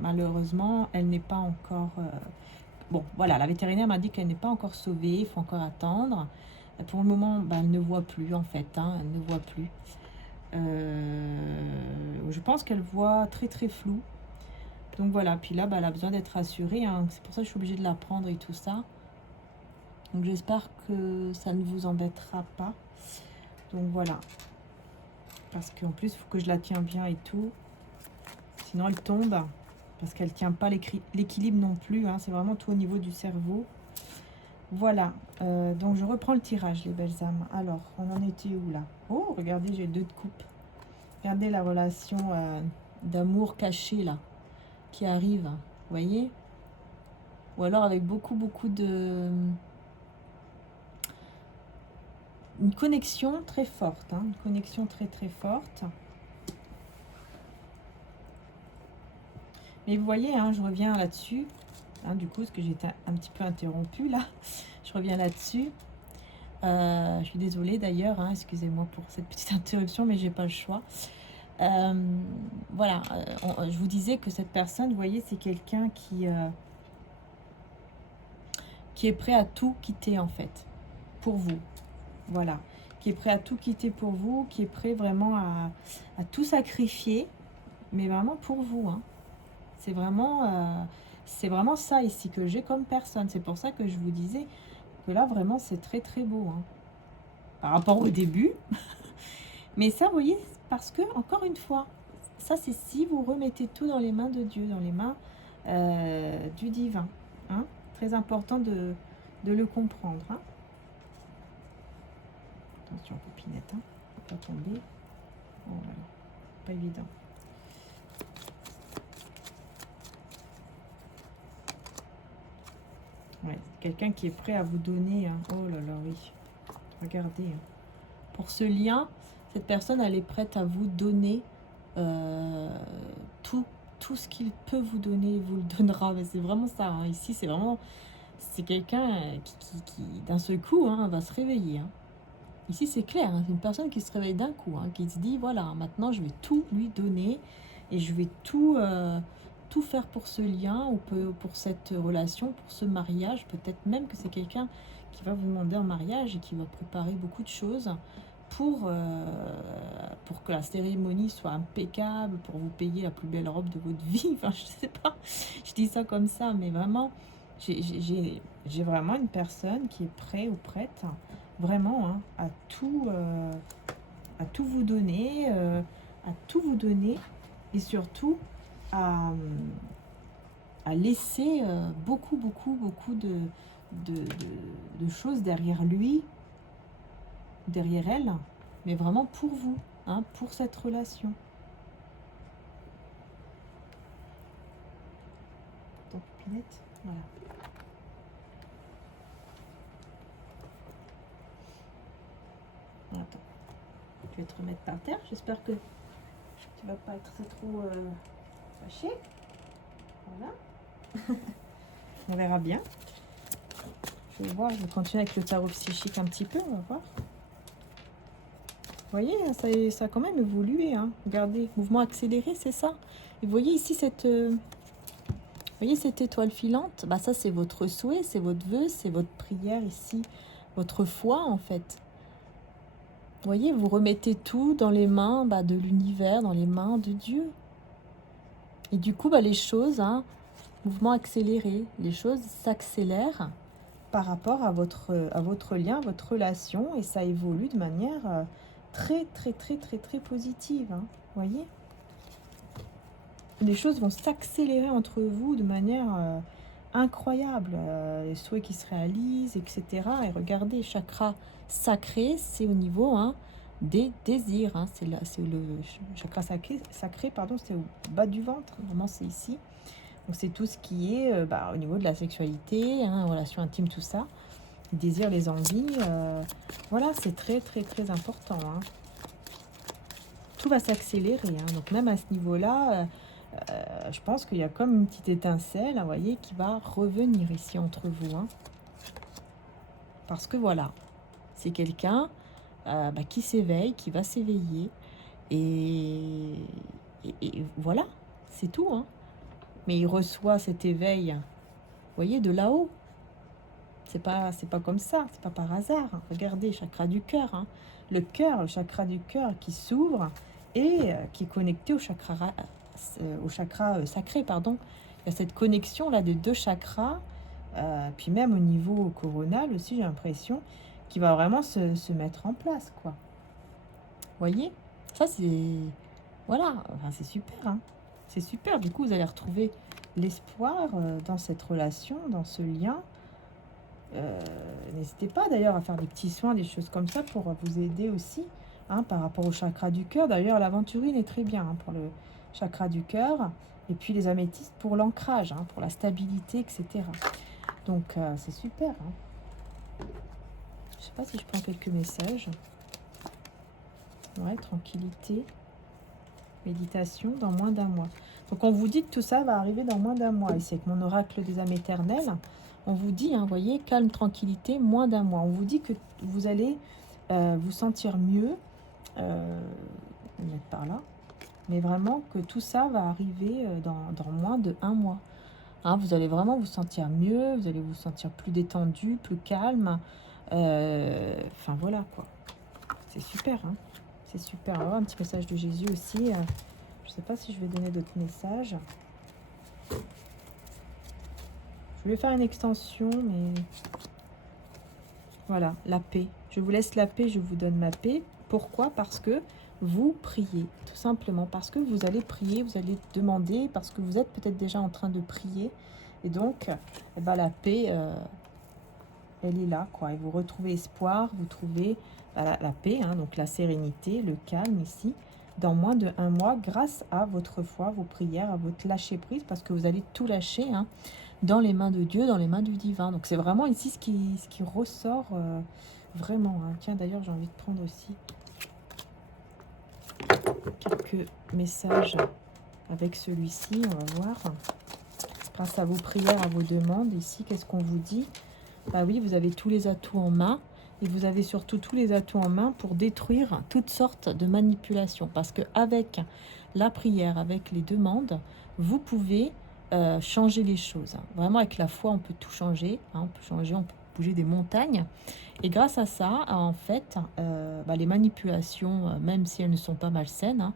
malheureusement, elle n'est pas encore... bon, voilà, la vétérinaire m'a dit qu'elle n'est pas encore sauvée, il faut encore attendre. Et pour le moment, bah, elle ne voit plus, en fait, hein, elle ne voit plus. Je pense qu'elle voit très très flou. Donc voilà, puis là, bah, elle a besoin d'être rassurée, hein. C'est pour ça que je suis obligée de la prendre et tout ça. Donc j'espère que ça ne vous embêtera pas. Donc voilà. Parce qu'en plus, il faut que je la tienne bien et tout. Sinon, elle tombe. Parce qu'elle ne tient pas l'équilibre non plus. Hein. C'est vraiment tout au niveau du cerveau. Voilà. Donc, je reprends le tirage, les belles âmes. Alors, on en était où, là? Oh, regardez, j'ai 2 de coupe. Regardez la relation d'amour caché, là, qui arrive. Vous voyez? Ou alors avec beaucoup de... Une connexion très forte. Hein. Une connexion très forte. Mais vous voyez, hein, je reviens là-dessus. Hein, du coup, parce que j'étais un petit peu interrompue là. Je reviens là-dessus. Je suis désolée d'ailleurs, hein, excusez-moi pour cette petite interruption, mais j'ai pas le choix. Voilà, je vous disais que cette personne, vous voyez, c'est quelqu'un qui est prêt à tout quitter en fait, pour vous. Voilà, qui est prêt à tout quitter pour vous, qui est prêt vraiment à tout sacrifier, mais vraiment pour vous. Hein. C'est vraiment ça ici que j'ai comme personne. C'est pour ça que je vous disais que là, vraiment, c'est très très beau. Hein. Par rapport au début. Mais ça, vous voyez, parce que, encore une fois, ça, c'est si vous remettez tout dans les mains de Dieu, dans les mains du divin. Hein. Très important de le comprendre. Hein. Attention, copinette, hein. Faut pas tomber. Oh, voilà. Pas évident. Ouais, quelqu'un qui est prêt à vous donner. Hein. Oh là là, oui. Regardez. Hein. Pour ce lien, cette personne, elle est prête à vous donner tout ce qu'il peut vous donner, il vous le donnera. Mais c'est vraiment ça. Hein. Ici, c'est vraiment... C'est quelqu'un qui d'un seul coup, hein, va se réveiller. Hein. Ici, c'est clair. Hein, c'est une personne qui se réveille d'un coup. Hein, qui se dit, voilà, maintenant, je vais tout lui donner. Et je vais tout faire pour ce lien ou pour cette relation, pour ce mariage. Peut-être même que c'est quelqu'un qui va vous demander en mariage et qui va préparer beaucoup de choses pour que la cérémonie soit impeccable, pour vous payer la plus belle robe de votre vie. Enfin, je sais pas, je dis ça comme ça, mais vraiment, j'ai vraiment une personne qui est prête ou prête, vraiment, hein, à tout vous donner, et surtout à laisser beaucoup de choses derrière lui, derrière elle, mais vraiment pour vous, hein, pour cette relation. Donc, Pinette, voilà. Attends, je vais te remettre par terre. J'espère que tu vas pas être trop fâché. Voilà. On verra bien. Je vais voir, je vais continuer avec le tarot psychique un petit peu, on va voir. Vous voyez, ça a quand même évolué. Hein. Regardez, mouvement accéléré, c'est ça. Et vous voyez ici cette étoile filante. Bah, ça, c'est votre souhait, c'est votre vœu, c'est votre prière ici, votre foi en fait. Vous voyez, vous remettez tout dans les mains de l'univers, dans les mains de Dieu. Et du coup, les choses, hein, mouvement accéléré, les choses s'accélèrent par rapport à votre lien, votre relation, et ça évolue de manière très positive. Hein, voyez, les choses vont s'accélérer entre vous de manière incroyable. Les souhaits qui se réalisent, etc. Et regardez, chakra sacré, c'est au niveau des désirs. Hein, c'est le chakra sacré, pardon, c'est au bas du ventre. Vraiment, c'est ici. Donc, c'est tout ce qui est au niveau de la sexualité, hein, relations intimes, tout ça. Les désirs, les envies. Voilà, c'est très important. Hein. Tout va s'accélérer. Hein. Donc, même à ce niveau-là, je pense qu'il y a comme une petite étincelle, vous voyez, qui va revenir ici entre vous. Hein. Parce que voilà, c'est quelqu'un qui s'éveille, qui va s'éveiller. Et, et voilà, c'est tout, hein. Mais il reçoit cet éveil, vous voyez, de là-haut. C'est pas comme ça, c'est pas par hasard, hein. Regardez, chakra du cœur, hein. Le cœur, le chakra du cœur qui s'ouvre et qui est connecté au chakra sacré, pardon. Il y a cette connexion là des deux chakras, puis même au niveau coronal aussi, j'ai l'impression, qui va vraiment se mettre en place, quoi. Voyez, ça c'est... Voilà, enfin, c'est super, hein. C'est super, du coup vous allez retrouver l'espoir dans cette relation, dans ce lien. N'hésitez pas d'ailleurs à faire des petits soins, des choses comme ça pour vous aider aussi, hein, par rapport au chakra du cœur. D'ailleurs, l'aventurine est très bien, hein, pour le chakra du cœur. Et puis les améthystes pour l'ancrage, hein, pour la stabilité, etc. Donc c'est super, hein. Je sais pas si je prends quelques messages. Ouais, tranquillité, méditation dans moins d'un mois. Donc on vous dit que tout ça va arriver dans moins d'un mois. Ici avec mon oracle des âmes éternelles, on vous dit, hein, voyez, calme, tranquillité, moins d'un mois. On vous dit que vous allez vous sentir mieux, je vais mettre par là, mais vraiment que tout ça va arriver dans moins de un mois. Hein, vous allez vraiment vous sentir mieux, vous allez vous sentir plus détendu, plus calme. Enfin voilà quoi. C'est super, hein. C'est super. Alors, un petit message de Jésus aussi. Je ne sais pas si je vais donner d'autres messages. Je vais faire une extension, mais voilà, la paix. Je vous laisse la paix, je vous donne ma paix. Pourquoi? Parce que vous priez, tout simplement. Parce que vous allez prier, vous allez demander, parce que vous êtes peut-être déjà en train de prier. Et donc, eh ben, la paix, elle est là, quoi. Et vous retrouvez espoir, vous trouvez la paix, hein, donc la sérénité, le calme ici, dans moins de un mois, grâce à votre foi, vos prières, à votre lâcher prise, parce que vous allez tout lâcher, hein, dans les mains de Dieu, dans les mains du divin. Donc c'est vraiment ici ce qui ressort vraiment, hein. Tiens, d'ailleurs, j'ai envie de prendre aussi quelques messages avec celui-ci, on va voir. Grâce à vos prières, à vos demandes, ici, qu'est-ce qu'on vous dit? Bah oui, vous avez tous les atouts en main. Et vous avez surtout tous les atouts en main pour détruire toutes sortes de manipulations. Parce qu'avec la prière, avec les demandes, vous pouvez changer les choses. Vraiment, avec la foi, on peut tout changer. Hein, on peut changer, on peut bouger des montagnes. Et grâce à ça, en fait, les manipulations, même si elles ne sont pas malsaines, hein,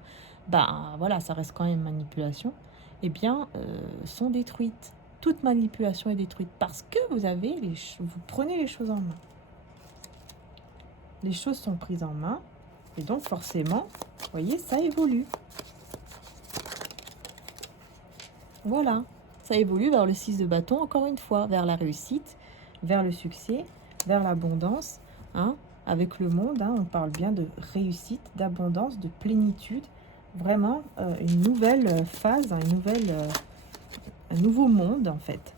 voilà, ça reste quand même une manipulation, eh bien, sont détruites. Toute manipulation est détruite parce que vous prenez les choses en main. Les choses sont prises en main et donc forcément, vous voyez, ça évolue. Voilà, ça évolue vers le 6 de bâton, encore une fois, vers la réussite, vers le succès, vers l'abondance, hein, avec le monde, hein, on parle bien de réussite, d'abondance, de plénitude, vraiment une nouvelle phase, un nouveau monde en fait,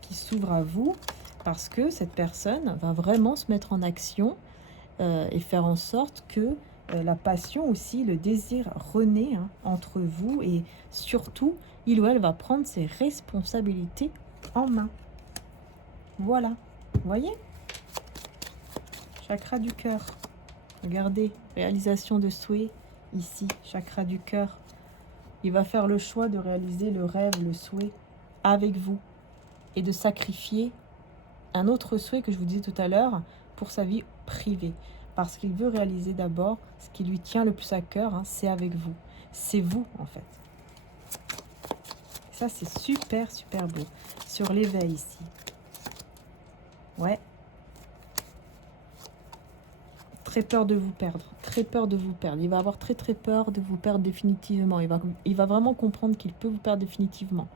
qui s'ouvre à vous, parce que cette personne va vraiment se mettre en action et faire en sorte que la passion aussi, le désir renaît, hein, entre vous, et surtout, il ou elle va prendre ses responsabilités en main. Voilà, vous voyez? Chakra du cœur. Regardez, réalisation de souhait, ici, chakra du cœur. Il va faire le choix de réaliser le rêve, le souhait, avec vous, et de sacrifier un autre souhait que je vous disais tout à l'heure pour sa vie privée. Parce qu'il veut réaliser d'abord ce qui lui tient le plus à cœur, hein, c'est avec vous. C'est vous, en fait. Ça, c'est super, super beau. Sur l'éveil, ici. Ouais. Très peur de vous perdre. Très peur de vous perdre. Il va avoir très, très peur de vous perdre définitivement. Il va vraiment comprendre qu'il peut vous perdre définitivement.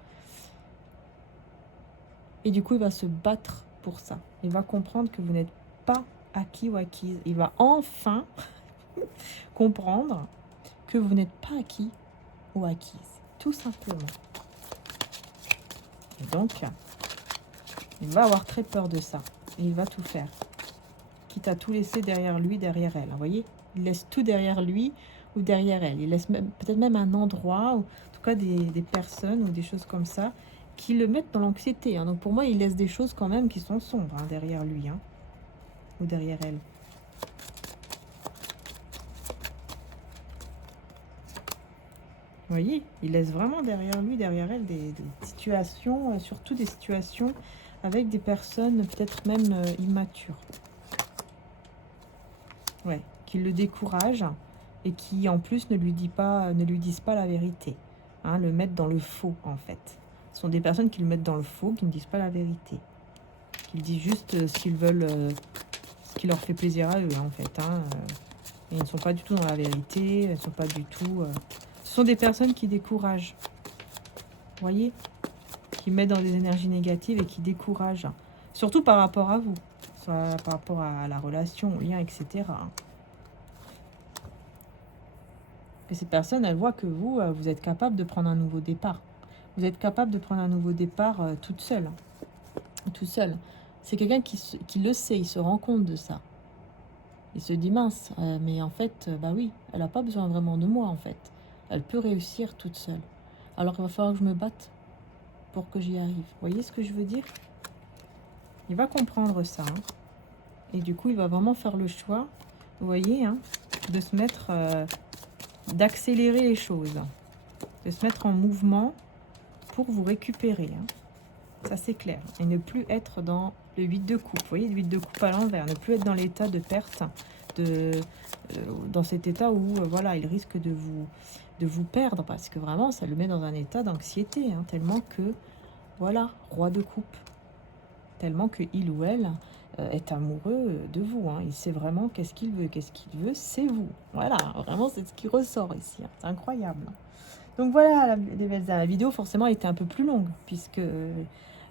Et du coup, il va se battre pour ça. Il va comprendre que vous n'êtes pas acquis ou acquise. Il va enfin comprendre que vous n'êtes pas acquis ou acquise. Tout simplement. Et donc, il va avoir très peur de ça. Et il va tout faire. Quitte à tout laisser derrière lui, derrière elle. Vous voyez? Il laisse tout derrière lui ou derrière elle. Il laisse peut-être même un endroit, ou en tout cas des personnes ou des choses comme ça, qui le mettent dans l'anxiété. Hein. Donc pour moi, il laisse des choses quand même qui sont sombres, hein, derrière lui, hein, ou derrière elle. Vous voyez, il laisse vraiment derrière lui, derrière elle, des situations, surtout des situations avec des personnes peut-être même immatures. Ouais, qui le découragent et qui en plus ne lui disent pas la vérité. Hein, le mettent dans le faux en fait. Ce sont des personnes qui le mettent dans le faux, qui ne disent pas la vérité. Qui disent juste ce qu'ils veulent, ce qui leur fait plaisir à eux en fait. Hein, et ils ne sont pas du tout dans la vérité, elles ne sont pas du tout... Ce sont des personnes qui découragent. Vous voyez, qui mettent dans des énergies négatives et qui découragent. Surtout par rapport à vous. Soit par rapport à la relation, au lien, etc. Et cette personne, elle voit que vous, vous êtes capable de prendre un nouveau départ. Vous êtes capable de prendre un nouveau départ toute seule. Tout seul. C'est quelqu'un qui le sait, il se rend compte de ça. Il se dit mince, mais en fait, bah oui, elle n'a pas besoin vraiment de moi en fait. Elle peut réussir toute seule. Alors il va falloir que je me batte pour que j'y arrive. Vous voyez ce que je veux dire? Il va comprendre ça. Hein. Et du coup, il va vraiment faire le choix, vous voyez, hein, de se mettre, d'accélérer les choses. De se mettre en mouvement pour vous récupérer. Hein. Ça, c'est clair. Et ne plus être dans le 8 de coupe. Vous voyez, le 8 de coupe à l'envers. Ne plus être dans l'état de perte, dans cet état où, voilà, il risque de vous perdre. Parce que vraiment, ça le met dans un état d'anxiété. Hein, tellement que, voilà, roi de coupe. Tellement que il ou elle est amoureux de vous. Hein. Il sait vraiment qu'est-ce qu'il veut. Qu'est-ce qu'il veut, c'est vous. Voilà, vraiment, c'est ce qui ressort ici. Hein. C'est incroyable. Donc voilà, la vidéo, forcément, était un peu plus longue. Puisque...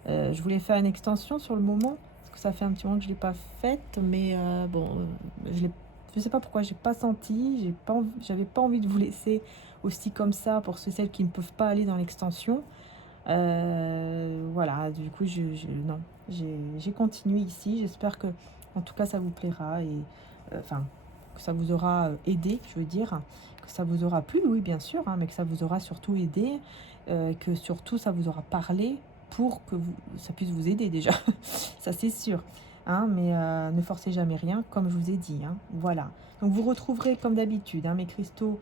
je voulais faire une extension sur le moment, parce que ça fait un petit moment que je ne l'ai pas faite, mais bon, je ne sais pas pourquoi j'ai pas senti, j'avais pas envie de vous laisser aussi comme ça pour celles qui ne peuvent pas aller dans l'extension. Voilà, du coup, non, j'ai continué ici. J'espère que, en tout cas, ça vous plaira et enfin, que ça vous aura aidé, je veux dire, que ça vous aura plu, oui, bien sûr, hein, mais que ça vous aura surtout aidé, que surtout ça vous aura parlé pour que ça puisse vous aider déjà, ça c'est sûr. Hein, mais ne forcez jamais rien, comme je vous ai dit. Hein, voilà. Donc vous retrouverez comme d'habitude hein, mes cristaux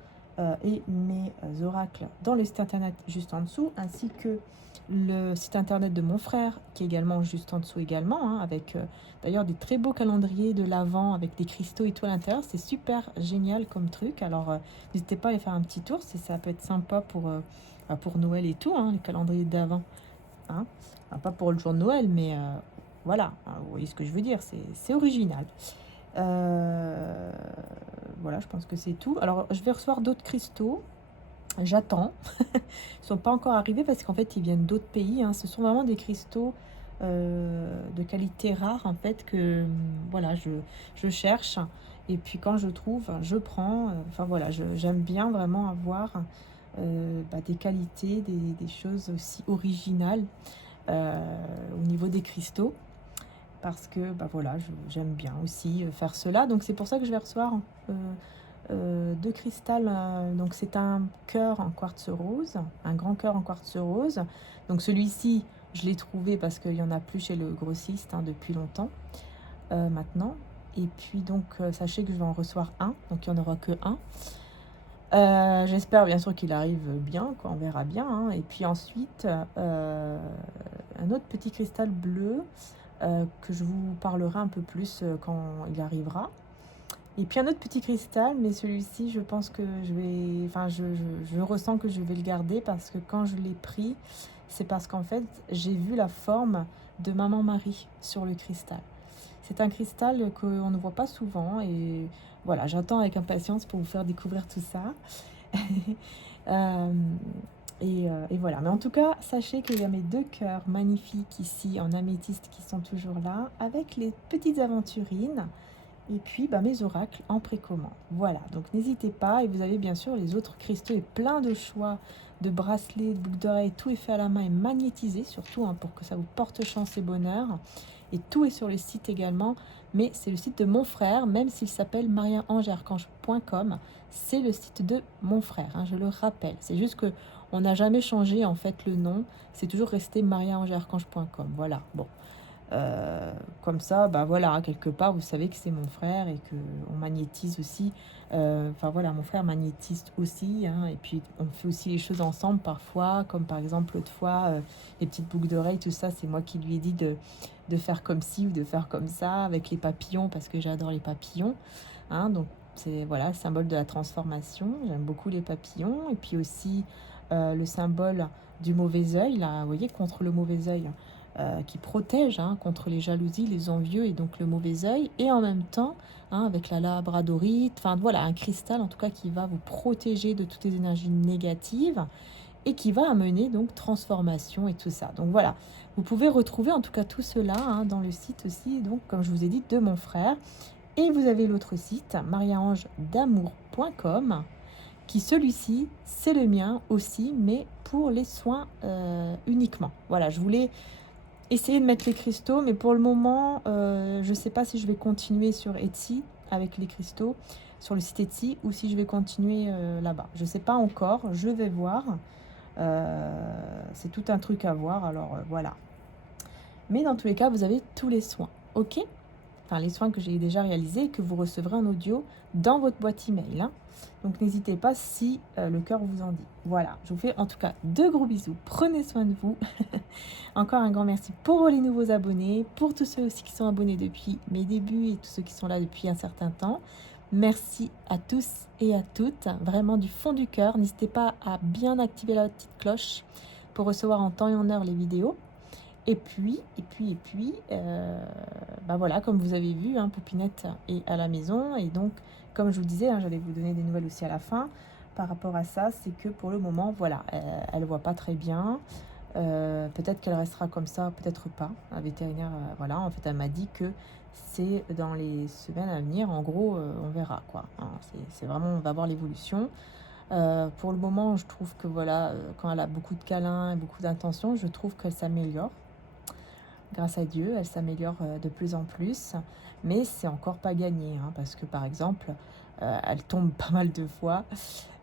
et mes oracles dans le site internet juste en dessous, ainsi que le site internet de mon frère qui est également juste en dessous également, hein, avec d'ailleurs des très beaux calendriers de l'Avent avec des cristaux et tout à l'intérieur. C'est super génial comme truc. Alors n'hésitez pas à aller faire un petit tour, ça peut être sympa pour Noël et tout, hein, les calendriers d'Avent. Hein. Pas pour le jour de Noël, mais voilà, hein, vous voyez ce que je veux dire, c'est original. Voilà, je pense que c'est tout. Alors, je vais recevoir d'autres cristaux. J'attends. Ils ne sont pas encore arrivés parce qu'en fait, ils viennent d'autres pays. Hein. Ce sont vraiment des cristaux de qualité rare, en fait, que voilà, je cherche. Et puis, quand je trouve, je prends. Enfin, voilà, j'aime bien vraiment avoir des qualités, des choses aussi originales au niveau des cristaux. Parce que voilà, j'aime bien aussi faire cela. Donc c'est pour ça que je vais recevoir deux cristal. Donc c'est un cœur en quartz rose, un grand cœur en quartz rose. Donc celui-ci, je l'ai trouvé parce qu'il n'y en a plus chez le grossiste hein, depuis longtemps maintenant. Et puis donc sachez que je vais en recevoir un, donc il n'y en aura que un. J'espère bien sûr qu'il arrive bien, quoi, on verra bien. Hein. Et puis ensuite, un autre petit cristal bleu que je vous parlerai un peu plus quand il arrivera. Et puis un autre petit cristal, mais celui-ci, je pense que je vais... Enfin, je ressens que je vais le garder parce que quand je l'ai pris, c'est parce qu'en fait, j'ai vu la forme de Maman Marie sur le cristal. C'est un cristal qu'on ne voit pas souvent et voilà, j'attends avec impatience pour vous faire découvrir tout ça. Et voilà, mais en tout cas, sachez qu'il y a mes deux cœurs magnifiques ici en améthyste qui sont toujours là, avec les petites aventurines, et puis mes oracles en précommande. Voilà, donc n'hésitez pas, et vous avez bien sûr les autres cristaux et plein de choix de bracelets, de boucles d'oreilles, tout est fait à la main et magnétisé, surtout hein, pour que ça vous porte chance et bonheur. Et tout est sur le site également, mais c'est le site de mon frère, même s'il s'appelle mariaangearchange.com, c'est le site de mon frère, hein, je le rappelle. C'est juste que on n'a jamais changé en fait le nom, c'est toujours resté mariaangearchange.com. Voilà, bon. Comme ça, bah voilà, quelque part, vous savez que c'est mon frère et que on magnétise aussi. Enfin voilà, mon frère magnétise aussi, hein, et puis on fait aussi les choses ensemble parfois, comme par exemple l'autre fois, les petites boucles d'oreilles, tout ça, c'est moi qui lui ai dit de faire comme ci ou de faire comme ça avec les papillons parce que j'adore les papillons, hein, donc c'est voilà, le symbole de la transformation. J'aime beaucoup les papillons et puis aussi le symbole du mauvais œil, là, vous voyez, contre le mauvais œil, qui protège, hein, contre les jalousies, les envieux et donc le mauvais œil. Et en même temps, hein, avec la labradorite, enfin voilà, un cristal en tout cas qui va vous protéger de toutes les énergies négatives et qui va amener donc transformation et tout ça. Donc voilà, vous pouvez retrouver en tout cas tout cela, hein, dans le site aussi, donc comme je vous ai dit, de mon frère. Et vous avez l'autre site, mariaangedamour.com, qui celui-ci, c'est le mien aussi, mais pour les soins uniquement. Voilà, je voulais essayer de mettre les cristaux, mais pour le moment, je ne sais pas si je vais continuer sur Etsy avec les cristaux, sur le site Etsy, ou si je vais continuer là-bas. Je ne sais pas encore, je vais voir. C'est tout un truc à voir, alors voilà. Mais dans tous les cas, vous avez tous les soins, ok? Enfin, les soins que j'ai déjà réalisés et que vous recevrez en audio dans votre boîte email, hein. Donc n'hésitez pas si le cœur vous en dit. Voilà, je vous fais en tout cas de gros bisous. Prenez soin de vous. Encore un grand merci pour les nouveaux abonnés, pour tous ceux aussi qui sont abonnés depuis mes débuts et tous ceux qui sont là depuis un certain temps. Merci à tous et à toutes, vraiment du fond du cœur. N'hésitez pas à bien activer la petite cloche pour recevoir en temps et en heure les vidéos. Et puis, bah voilà, comme vous avez vu, hein, Poupinette est à la maison. Et donc, comme je vous disais, hein, j'allais vous donner des nouvelles aussi à la fin. Par rapport à ça, c'est que pour le moment, voilà, elle ne voit pas très bien. Peut-être qu'elle restera comme ça, peut-être pas. Un vétérinaire, voilà, en fait, elle m'a dit que c'est dans les semaines à venir. En gros, on verra, quoi, hein. C'est vraiment, on va voir l'évolution. Pour le moment, je trouve que voilà, quand elle a beaucoup de câlins et beaucoup d'intentions, je trouve qu'elle s'améliore. Grâce à Dieu, elle s'améliore de plus en plus, mais c'est encore pas gagné, hein, parce que par exemple, elle tombe pas mal de fois,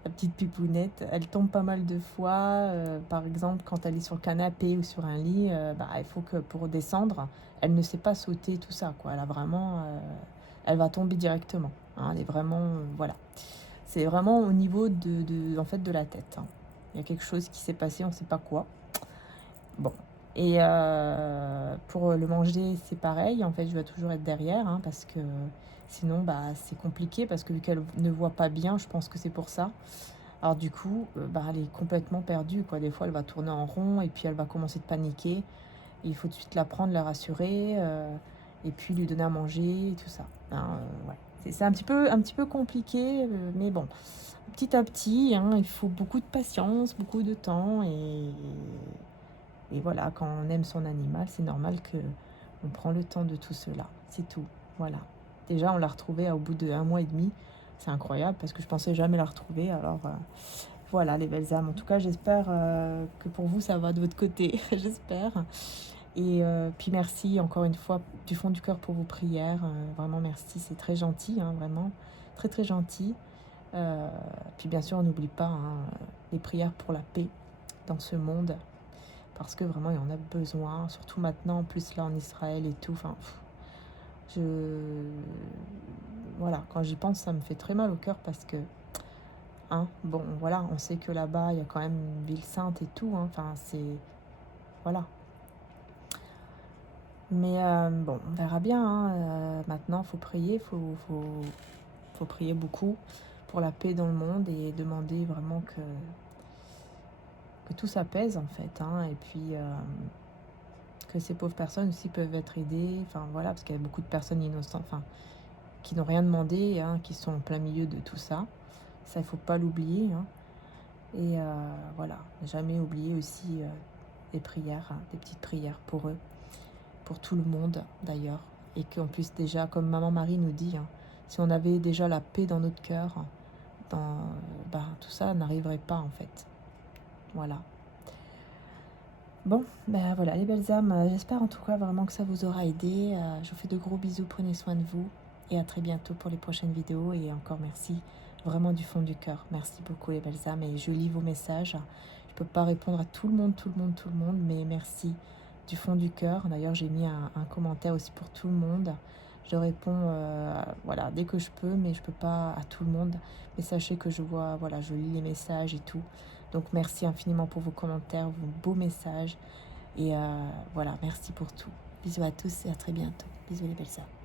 la petite pipounette, elle tombe pas mal de fois, par exemple quand elle est sur le canapé ou sur un lit, bah, il faut que pour descendre, elle ne sait pas sauter, tout ça, quoi. Elle a vraiment, elle va tomber directement, hein, elle est vraiment, voilà. C'est vraiment au niveau en fait, de la tête, hein. Il y a quelque chose qui s'est passé, on ne sait pas quoi. Bon. Et pour le manger, c'est pareil. En fait, je dois toujours être derrière, hein, parce que sinon, bah, c'est compliqué. Parce que vu qu'elle ne voit pas bien, je pense que c'est pour ça. Alors du coup, bah, elle est complètement perdue, quoi. Des fois, elle va tourner en rond et puis elle va commencer de paniquer. Et il faut tout de suite la prendre, la rassurer, et puis lui donner à manger, et tout ça, hein, ouais. C'est un petit peu compliqué, mais bon, petit à petit, hein, il faut beaucoup de patience, beaucoup de temps, et voilà, quand on aime son animal, c'est normal que on prend le temps de tout cela. C'est tout. Voilà. Déjà, on l'a retrouvée au bout d'1 mois et demi. C'est incroyable parce que je pensais jamais la retrouver. Alors voilà, les belles âmes. En tout cas, j'espère que pour vous, ça va de votre côté. J'espère. Et puis merci encore une fois du fond du cœur pour vos prières. Vraiment merci, c'est très gentil, hein, vraiment. Très très gentil. Puis bien sûr, on n'oublie pas, hein, les prières pour la paix dans ce monde, parce que vraiment il y en a besoin, surtout maintenant, en plus là en Israël et tout. Enfin, voilà, quand j'y pense, ça me fait très mal au cœur parce que, hein, bon, voilà, on sait que là-bas il y a quand même une ville sainte et tout, hein, enfin, c'est, voilà. Mais bon, on verra bien, hein, maintenant, faut prier, faut prier beaucoup pour la paix dans le monde et demander vraiment que tout s'apaise en fait, hein, et puis que ces pauvres personnes aussi peuvent être aidées, enfin voilà, parce qu'il y a beaucoup de personnes innocentes, enfin, qui n'ont rien demandé, hein, qui sont en plein milieu de tout ça. Ça, il faut pas l'oublier, hein. Et voilà, ne jamais oublier aussi des prières, hein, des petites prières pour eux, pour tout le monde d'ailleurs, et qu'en plus déjà, comme Maman Marie nous dit, hein, si on avait déjà la paix dans notre cœur, bah, tout ça n'arriverait pas en fait. Voilà. Bon, ben voilà les belles âmes, j'espère en tout cas vraiment que ça vous aura aidé. Je vous fais de gros bisous, prenez soin de vous et à très bientôt pour les prochaines vidéos. Et encore merci, vraiment du fond du cœur. Merci beaucoup les belles âmes et je lis vos messages. Je peux pas répondre à tout le monde, mais merci du fond du cœur. D'ailleurs, j'ai mis un commentaire aussi pour tout le monde. Je réponds voilà, dès que je peux, mais je peux pas à tout le monde. Mais sachez que je vois, voilà, je lis les messages et tout. Donc merci infiniment pour vos commentaires, vos beaux messages. Et voilà, merci pour tout. Bisous à tous et à très bientôt. Bisous les belles sœurs.